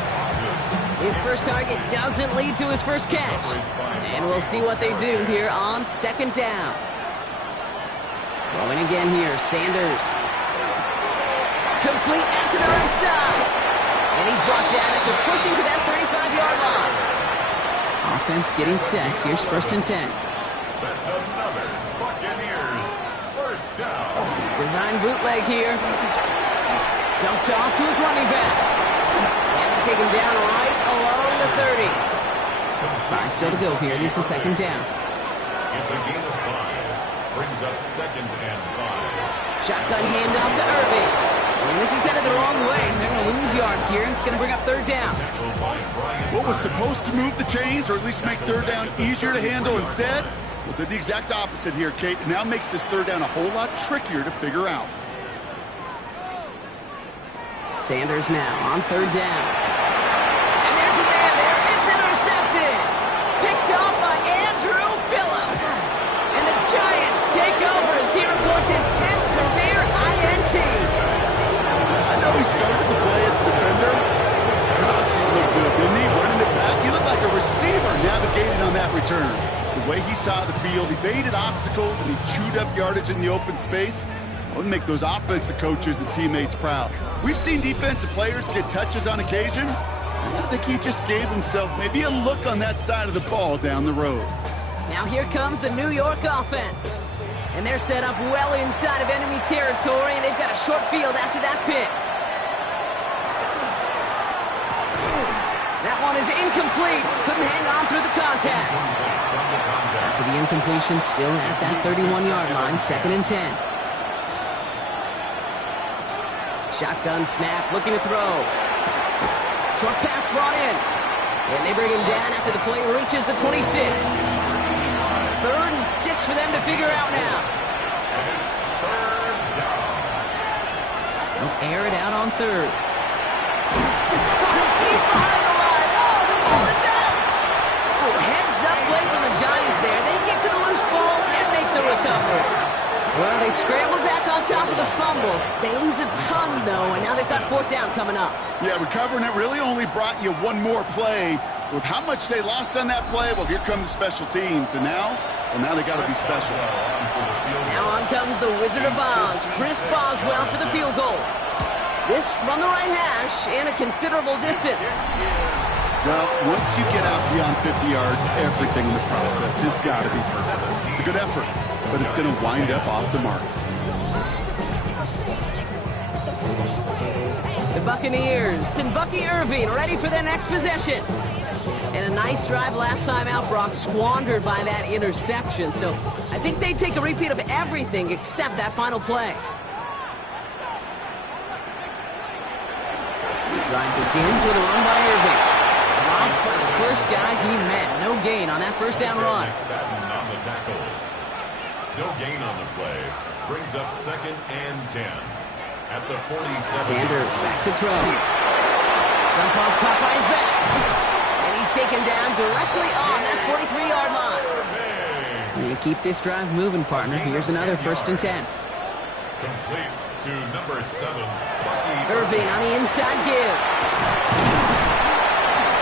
His first target doesn't lead to his first catch. And we'll see what they do here on 2nd down. Throwing again here, Sanders. Complete out to the right side. And he's brought down after pushing to that 35-yard line. Offense getting set. Here's 1st and 10. That's another Buccaneers first down. Design bootleg here. Dumped off to his running back. And they take him down right along the 30. 5 still to go here. This is 2nd down. It's a gain of 5. Brings up 2nd and 5. Shotgun handoff to Irving. And this is headed the wrong way. They're going to lose yards here, and it's going to bring up 3rd down. What was supposed to move the chains, or at least make 3rd down easier to handle instead? Well, did the exact opposite here, Kate. It now makes this 3rd down a whole lot trickier to figure out. Sanders now on 3rd down. And there's a man there. It's intercepted. Picked off by Andrew Phillips. And the Giants take over as he reports his 10th career INT. I know he started the play as a defender. Gosh, he looked good, didn't he? Running it back. He looked like a receiver navigating on that return. The way he saw the field, he baited obstacles and he chewed up yardage in the open space. It would make those offensive coaches and teammates proud. We've seen defensive players get touches on occasion. I think he just gave himself maybe a look on that side of the ball down the road. Now here comes the New York offense. And they're set up well inside of enemy territory, and they've got a short field after that pick. That one is incomplete. Couldn't hang on through the contact. After the incompletion, still at that 31-yard line, 2nd and 10. Shotgun snap, looking to throw. Short pass brought in. And they bring him down after the play reaches the 26. 3rd and 6 for them to figure out now. It's 3rd down. They'll air it out on 3rd. Deep behind the line. Oh, the ball is out. Oh, heads up play from the Giants there. They get to the loose ball and make the recovery. Well, they scrambled back on top of the fumble. They lose a ton, though, and now they've got 4th down coming up. Yeah, recovering it really only brought you one more play. With how much they lost on that play, well, here comes the special teams. And now they got to be special. Now on comes the Wizard of Oz, Chris Boswell for the field goal. This from the right hash and a considerable distance. Well, once you get out beyond 50 yards, everything in the process has got to be perfect. It's a good effort, but it's going to wind up off the mark. The Buccaneers and Bucky Irving ready for their next possession. And a nice drive last time out, Brock, squandered by that interception. So I think they take a repeat of everything except that final play. The drive begins with a run by Irving. Dropped by the first guy he met. No gain on that 1st down run. On the tackle. No gain on the play. Brings up 2nd and 10. At the 47. Sanders back to throw. Dump off caught by his back. And he's taken down directly on that 43-yard line. You keep this drive moving, partner. Here's another 1st and 10. Complete to number 7. Irving on the inside give.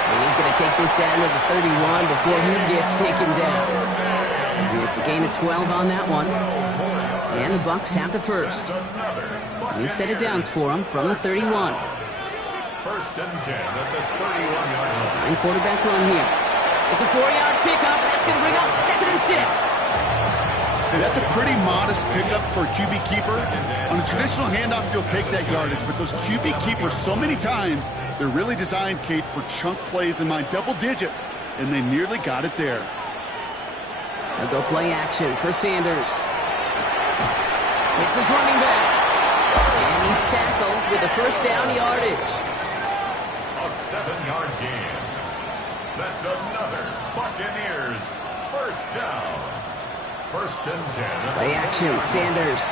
And he's going to take this down to the 31 before he gets taken down. And it's a gain of 12 on that one. And the Bucks have the first. New set of downs for them from the 31. First and 10 at the 31-yard line. Design quarterback run here. It's a 4-yard pickup, and that's going to bring up 2nd and 6. Hey, that's a pretty modest pickup for a QB keeper. On a traditional handoff, you'll take that yardage, but those QB keepers, so many times, they're really designed, Kate, for chunk plays in my double digits, and they nearly got it there. They'll go play action for Sanders. It's his running back. And he's tackled with the first down yardage. A 7-yard gain. That's another Buccaneers first down. First and 10. Play action, Sanders.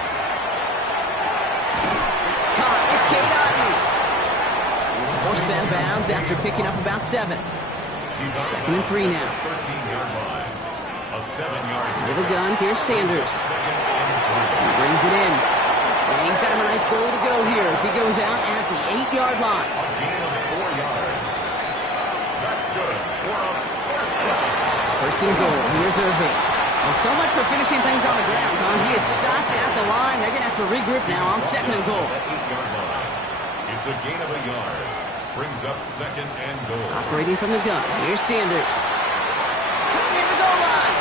It's caught. It's Cade Otton. He's forced out of bounds after picking up about 7. 2nd and 3 now. 13-yard line. A 7-yard gain. With a gun, here's Sanders. He brings it in. And he's got him a nice goal to go here as he goes out at the 8-yard line. A gain of 4 yards. That's good for a first down. First and goal. Here's Irving. Well, so much for finishing things on the ground, huh? He is stopped at the line. They're going to have to regroup now on 2nd and goal. 8-yard line. It's a gain of a yard. Brings up 2nd and goal. Operating from the gun. Here's Sanders. Near the goal line.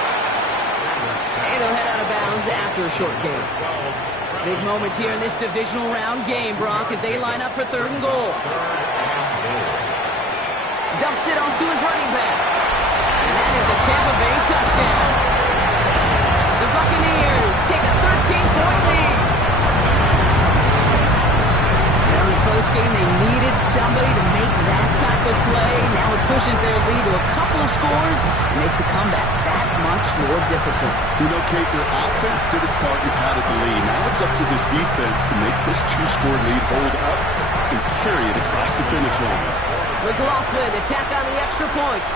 And they'll head out of bounds after a short gain. Big moments here in this divisional round game, Brock, as they line up for 3rd and goal. Dumps it off to his running back. And that is a Tampa Bay touchdown. The Buccaneers take a 13-point lead. Now in a close game, they needed somebody to make that type of play. Now it pushes their lead to a couple of scores and makes a comeback that much more difficult. You know, Kate, their offense did its part and padded the lead. Now it's up to this defense to make this 2-score lead hold up and carry it across the finish line. McLaughlin attack on the extra point.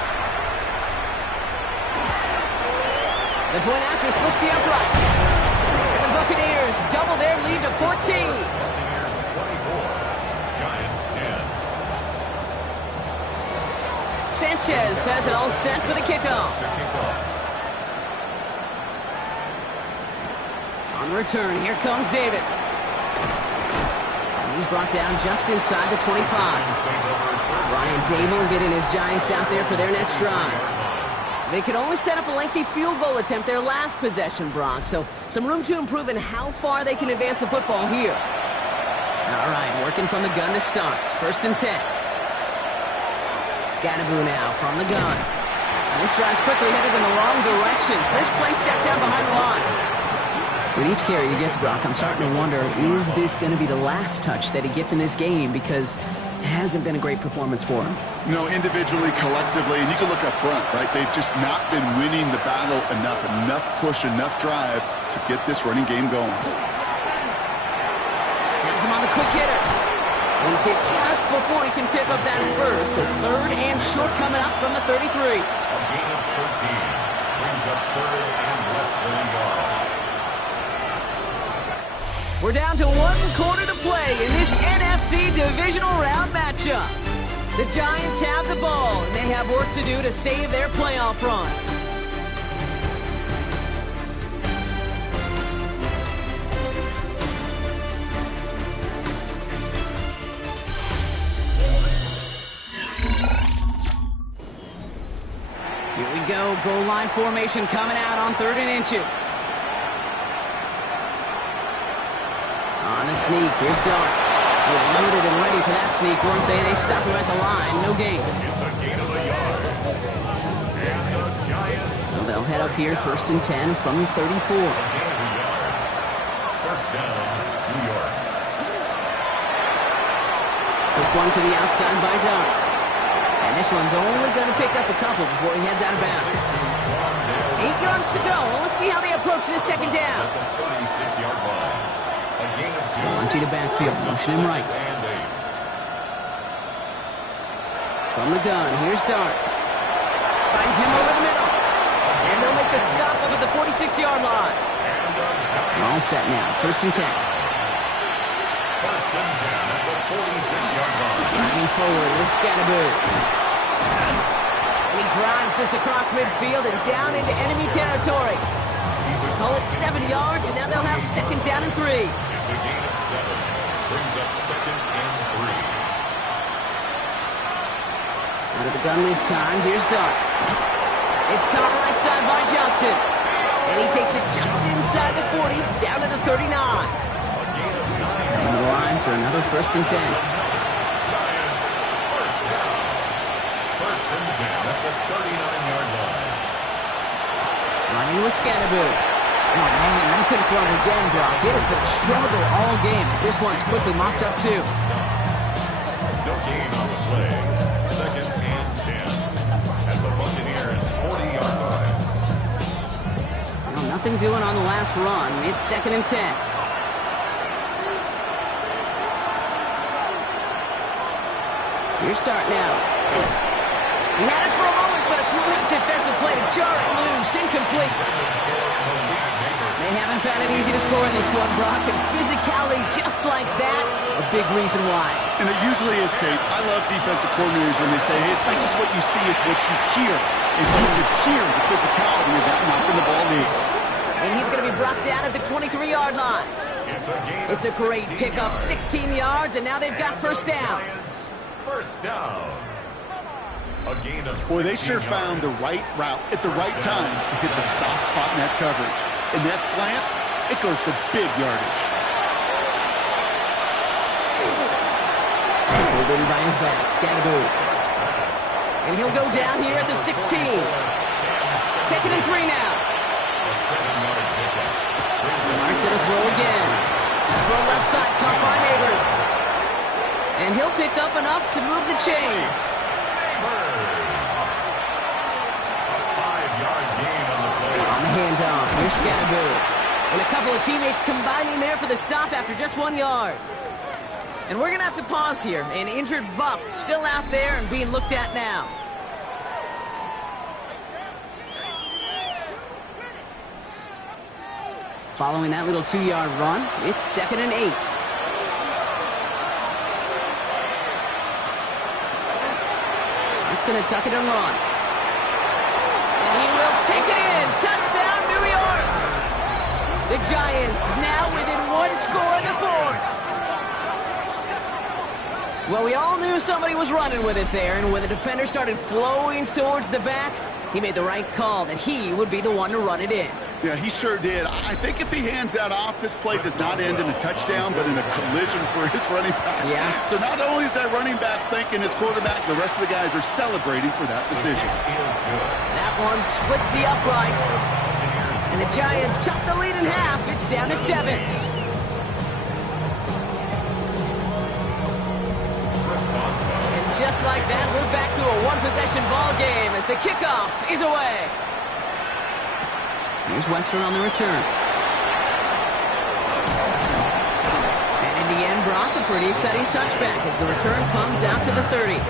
The point after splits the upright. And the Buccaneers double their lead to 14. Buccaneers 24. Giants 10. Sanchez has it all set for the kickoff. On return, here comes Davis. And he's brought down just inside the 25. Brian Dable getting his Giants out there for their next drive. They could only set up a lengthy field goal attempt their last possession, Brock. So some room to improve in how far they can advance the football here. All right, working from the gun to start. 1st and 10. Scatteroo now from the gun. And this drive's quickly headed in the wrong direction. First play set down behind the line. With each carry he gets, Brock, I'm starting to wonder, is this going to be the last touch that he gets in this game? Because it hasn't been a great performance for him. You know, individually, collectively, and you can look up front, right? They've just not been winning the battle enough push, enough drive to get this running game going. Has him on the quick hitter. He's hit just before he can pick up that first. So 3rd and short coming up from the 33. A gain of 13. Brings up 3rd and less than a yard. We're down to 1 quarter to play in this NFC divisional round matchup. The Giants have the ball, and they have work to do to save their playoff run. Here we go, goal line formation coming out on 3rd and inches. On the sneak, here's Dart. They're loaded and ready for that sneak, weren't they? They stop him at the line, no gain. It's a gain of a yard. And the Giants. So they'll head up here, 1st and 10 from the 34. A gain of a yard. First down, New York. Took one to the outside by Dart. And this one's only going to pick up a couple before he heads out of bounds. 8 yards to go. Well, let's see how they approach this 2nd down. At the 36-yard line. A gain of 2. They'll empty the backfield, motion him right. From the gun, here's Dart. Finds him over the middle. And they'll make the stop up at the 46-yard line. All set now, 1st and 10. 1st and 10 at the 46-yard line. Driving forward with Scatteroo. And he drives this across midfield and down into enemy territory. Call it 7 yards, and now they'll have second down and 3. It's a gain of 7. Brings up second and 3. Out of the gun this time, here's Dart. It's caught right side by Johnson. And he takes it just inside the 40, down to the 39. Coming to the line for another first and 10. Giants, first down. First and 10 at the 39-yard line. Running with Scannaboo. Oh, man, nothing from him again, Brock. It has been a struggle all game as this one's quickly mopped up, too. No gain on the play. Second and 10 at the Buccaneers' 40-yard line. Well, nothing doing on the last run. It's second and 10. Here's Start now. He had it for a moment, but a complete defensive play to jar it loose. Incomplete. They haven't found it easy to score in this one, Brock, and physicality just like that, a big reason why. And it usually is, Kate. I love defensive coordinators when they say, hey, it's not just what you see, it's what you hear. And you can hear the physicality of that knocking the ball loose. And he's going to be brought down at the 23-yard line. It's a great pickup, 16 yards, and now they've got first down. First down. A gain of Boy, they sure found the right route at the right time to hit the soft spot in that coverage. And that slant, it goes for big yardage. Pulled in by his back, Scannaboo. And he'll go down here at the 16. Second and 3 now. Mark's going to throw again. Throw left side, caught by Neighbors. And he'll pick up enough to move the chains. On the handoff, here's Scannaboo. And a couple of teammates combining there for the stop after just 1 yard. And we're going to have to pause here. An injured Buck still out there and being looked at now. Following that little 2-yard run, it's second and 8. It's going to tuck it and run. And he will take it in. Touchdown, New York. The Giants now within 1 score in the 4th. Well, we all knew somebody was running with it there, and when the defender started flowing towards the back, he made the right call that he would be the one to run it in. Yeah, he sure did. I think if he hands that off, this play does not end in a touchdown, but in a collision for his running back. Yeah. So not only is that running back thinking his quarterback, the rest of the guys are celebrating for that decision. That one splits the uprights. And the Giants chop the lead in half. It's down to 7. And just like that, we're back to a one-possession ball game as the kickoff is away. Here's Western on the return. And in the end, Brock, a pretty exciting touchback as the return comes out to the 30.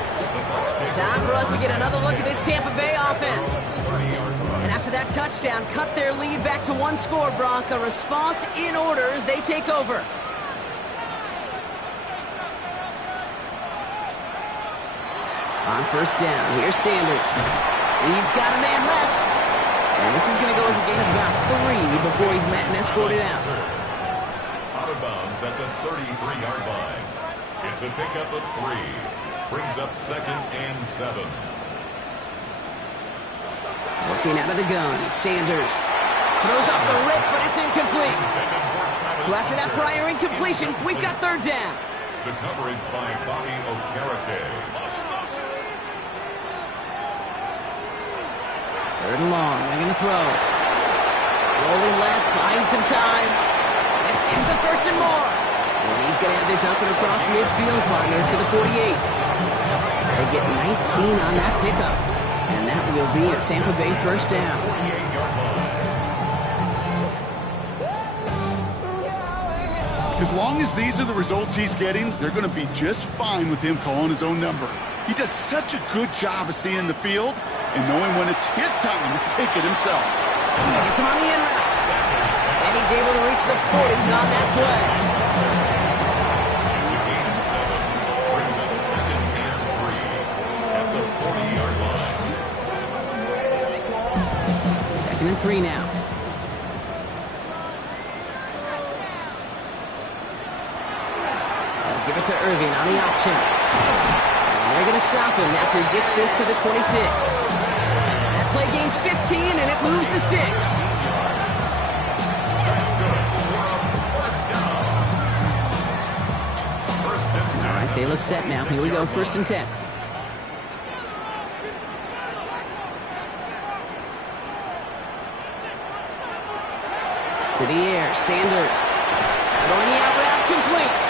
Time for us to get another look at this Tampa Bay offense. And after that touchdown, cut their lead back to 1 score, Brock. A response in order as they take over. On first down, here's Sanders. He's got a man left. And this is going to go as a gain of about 3 before he's met and escorted out. Out of bounds at the 33-yard line. It's a pickup of 3. Brings up second and 7. Working out of the gun, Sanders. Throws off the rip, but it's incomplete. So after that prior incompletion, we've got third down. The coverage by Bobby Okereke. Third and long, they're going to throw. Rolling left, buying some time. This gives the first and more. And he's going to have this up and across midfield, partner, to the 48. They get 19 on that pickup. And that will be a Tampa Bay first down. As long as these are the results he's getting, they're going to be just fine with him calling his own number. He does such a good job of seeing the field and knowing when it's his time to take it himself. Gets him on the in route. And he's able to reach the 40 on that play. It's a gain of 7. Brings up second and 3 at the 40-yard line. 2nd and 3 now. They'll give it to Irving on the option. And they're going to stop him after he gets this to the 26. That play gains 15, and it moves the sticks. All right, they look set now. Here we go, 1st and 10. To the air, Sanders. Throwing the out route, complete.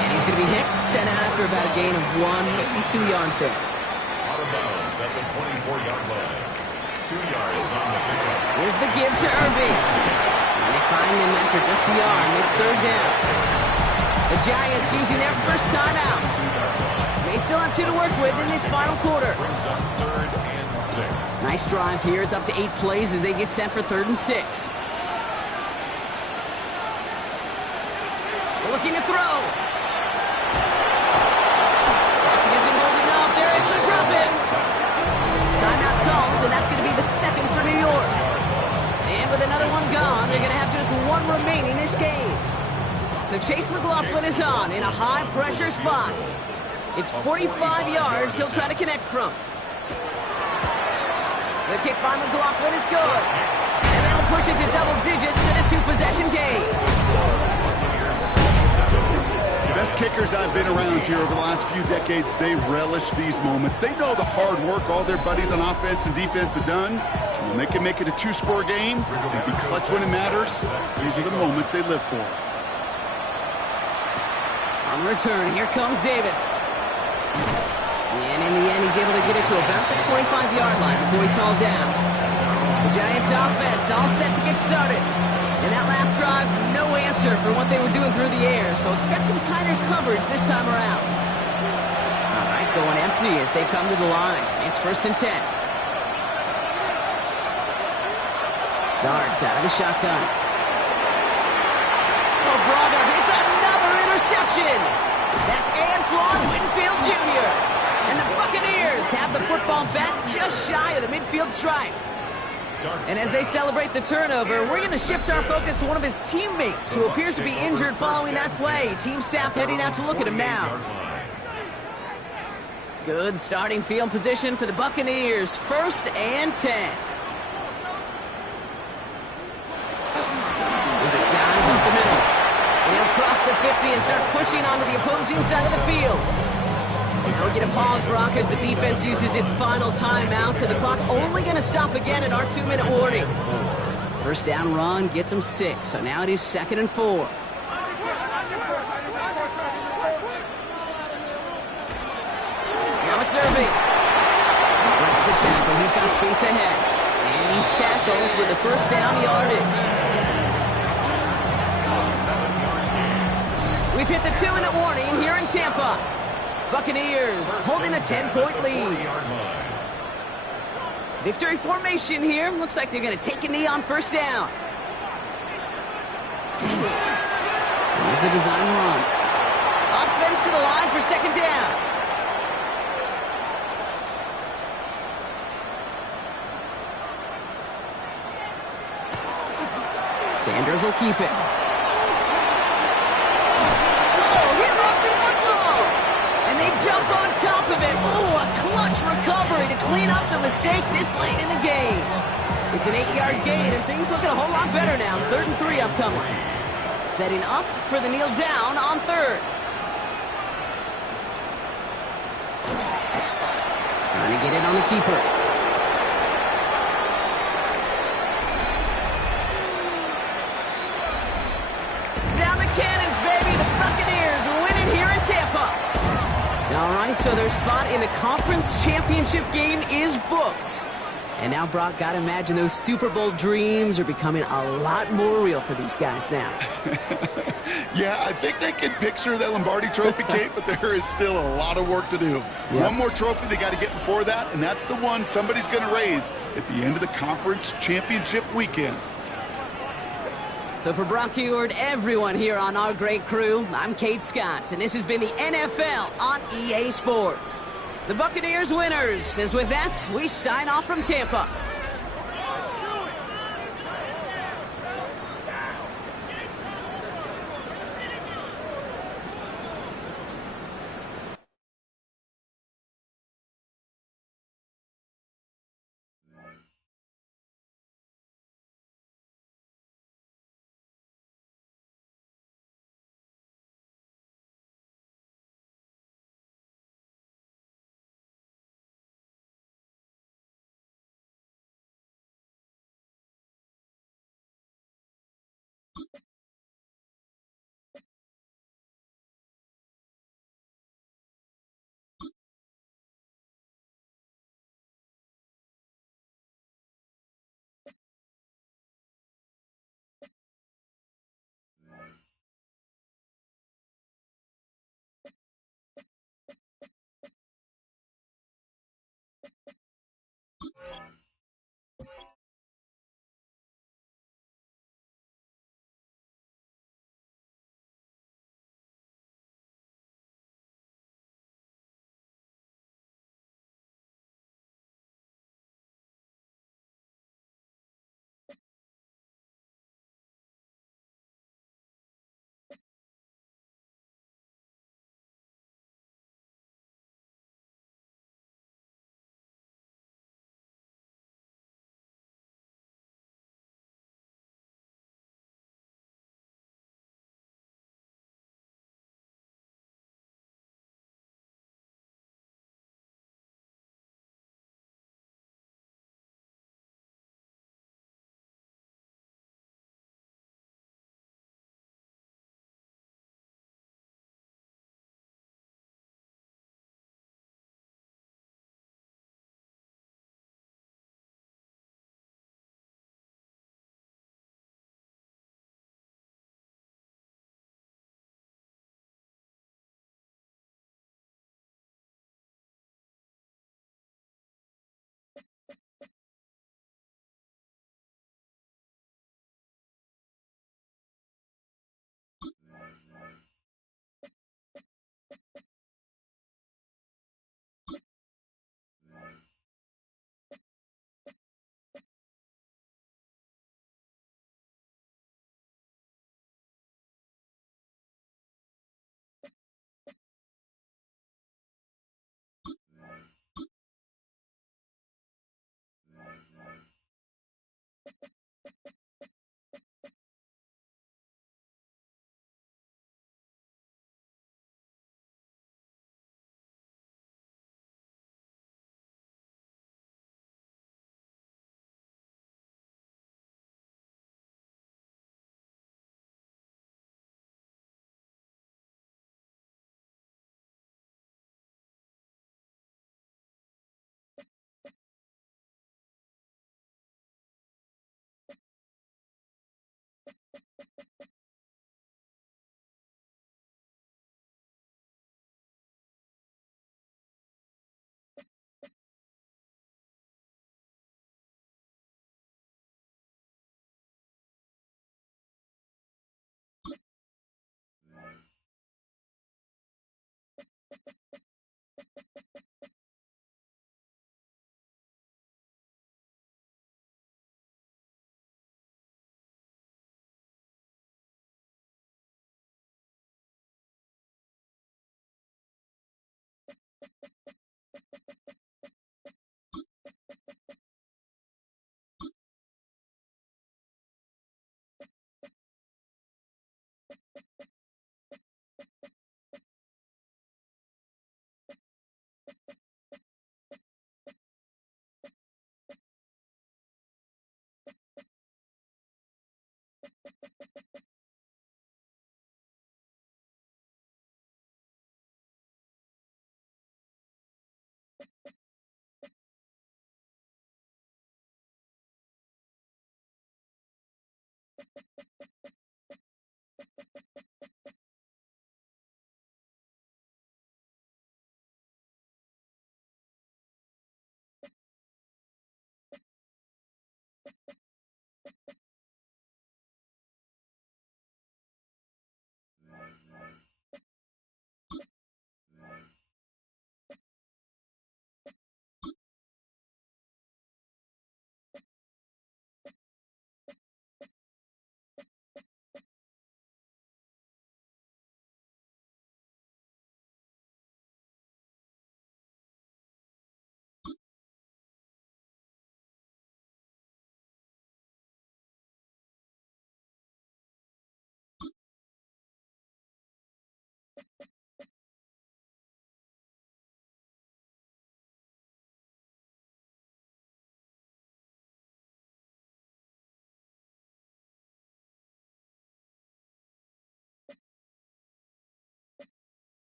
And he's going to be hit, sent out after about a gain of 1, maybe 2 yards there. Out of bounds at the 24-yard line. 2 yards on the pickup. Here's the give to Irving. And they find him after just a yard. It's 3rd down. The Giants using their first timeout. They still have 2 to work with in this final quarter. Brings up 3rd and 6. Nice drive here. It's up to 8 plays as they get set for 3rd and 6. Looking to throw. Isn't holding up. They're able to drop it. Timeout called, and that's going to be the 2nd for New York. And with another one gone, they're going to have just 1 remaining this game. So Chase McLaughlin is on in a high-pressure spot. It's 45 yards he'll try to connect from. The kick by McLaughlin is good. And that'll push it to double digits in a 2-possession game. The best kickers I've been around here over the last few decades, they relish these moments. They know the hard work all their buddies on offense and defense have done. And when they can make it a 2-score game and be clutch when it matters, these are the moments they live for. On return, here comes Davis. And in the end, he's able to get it to about the 25-yard line before he's hauled down. The Giants offense all set to get started. In that last drive, no answer for what they were doing through the air, so expect some tighter coverage this time around. All right, going empty as they come to the line. It's 1st and 10. Darts out of the shotgun. Oh, Braga hits another interception. That's Antoine Winfield Jr. And the Buccaneers have the football back just shy of the midfield stripe. And as they celebrate the turnover, we're going to shift our focus to one of his teammates who appears to be injured following that play. Team staff heading out to look at him now. Good starting field position for the Buccaneers. 1st and 10. Is it down about the middle? And he'll cross the 50 and start pushing onto the opposing side of the field. We'll get a pause, Brock, as the defense uses its final timeout, so the clock only going to stop again at our 2-minute warning. 1st down run gets them 6, so now it is 2nd and 4. Now it's Irving. Breaks the tackle. He's got space ahead. And he's tackled with the 1st down yardage. We've hit the 2-minute warning here in Tampa. Buccaneers holding a 10-point lead. Victory formation here. Looks like they're going to take a knee on 1st down. Here's a design run. Offense to the line for 2nd down. Sanders will keep it. Jump on top of it. Ooh, a clutch recovery to clean up the mistake this late in the game. It's an 8-yard gain, and things looking a whole lot better now. 3rd and 3 upcoming. Setting up for the kneel down on 3rd. Trying to get it on the keeper. Sound the cannons, baby. The Buccaneers are winning here in Tampa. All right, so their spot in the conference championship game is booked. And now, Brock, gotta imagine those Super Bowl dreams are becoming a lot more real for these guys now. Yeah, I think they can picture that Lombardi Trophy, Kate, but there is still a lot of work to do. Yep. One more trophy they got to get before that, and that's the one somebody's going to raise at the end of the conference championship weekend. So for Brock Huard, everyone here on our great crew, I'm Kate Scott, and this has been the NFL on EA Sports. The Buccaneers winners, as with that, we sign off from Tampa.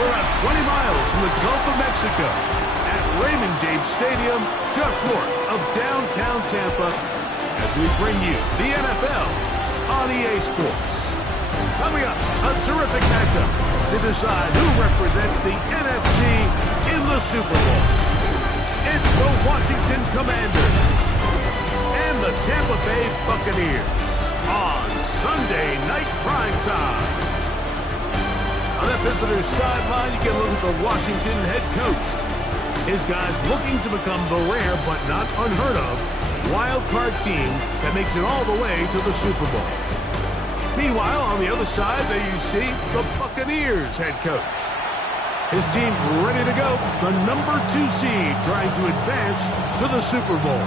We're at 20 miles from the Gulf of Mexico at Raymond James Stadium, just north of downtown Tampa, as we bring you the NFL on EA Sports. Coming up, a terrific matchup to decide who represents the NFC in the Super Bowl. It's the Washington Commanders and the Tampa Bay Buccaneers on Sunday Night Prime Time. On that visitor's sideline, you get a look at the Washington head coach. His guys looking to become the rare but not unheard of wild card team that makes it all the way to the Super Bowl. Meanwhile, on the other side, there you see the Buccaneers head coach. His team ready to go, the number 2 seed trying to advance to the Super Bowl.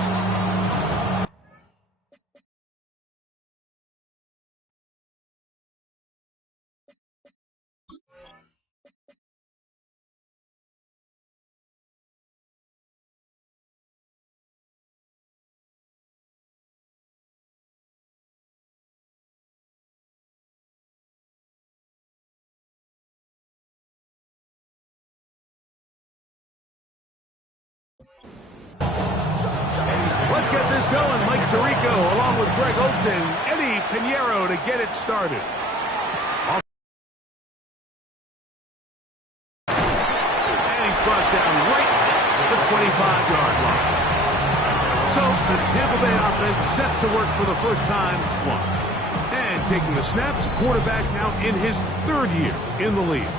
Let's get this going. Mike Tirico along with Greg Oates and Eddie Pinheiro to get it started. And he's brought down right at the 25-yard line. So the Tampa Bay offense set to work for the first time. And taking the snaps, quarterback now in his 3rd year in the league.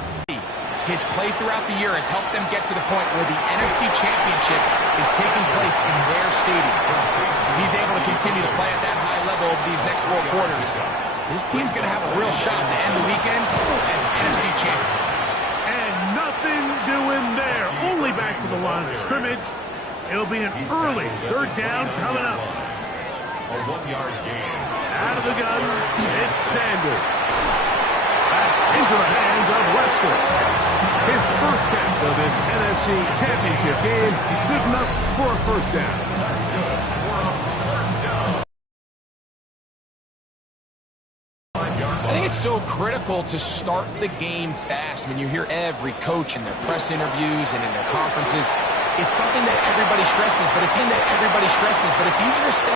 His play throughout the year has helped them get to the point where the NFC Championship is taking place in their stadium. If he's able to continue to play at that high level over these next 4 quarters, his team's going to have a real shot to end the weekend as NFC champions. And nothing doing there. Only back to the line of scrimmage. It'll be an early third down coming up. A 1-yard gain. Out of the gun, it's Sanders. That's into the hands of Lester. His first catch of this NFC Championship game, good enough for a first down. That's good for a first down. I think it's so critical to start the game fast. I mean, you hear every coach in their press interviews and in their conferences. It's something that everybody stresses, but it's easier said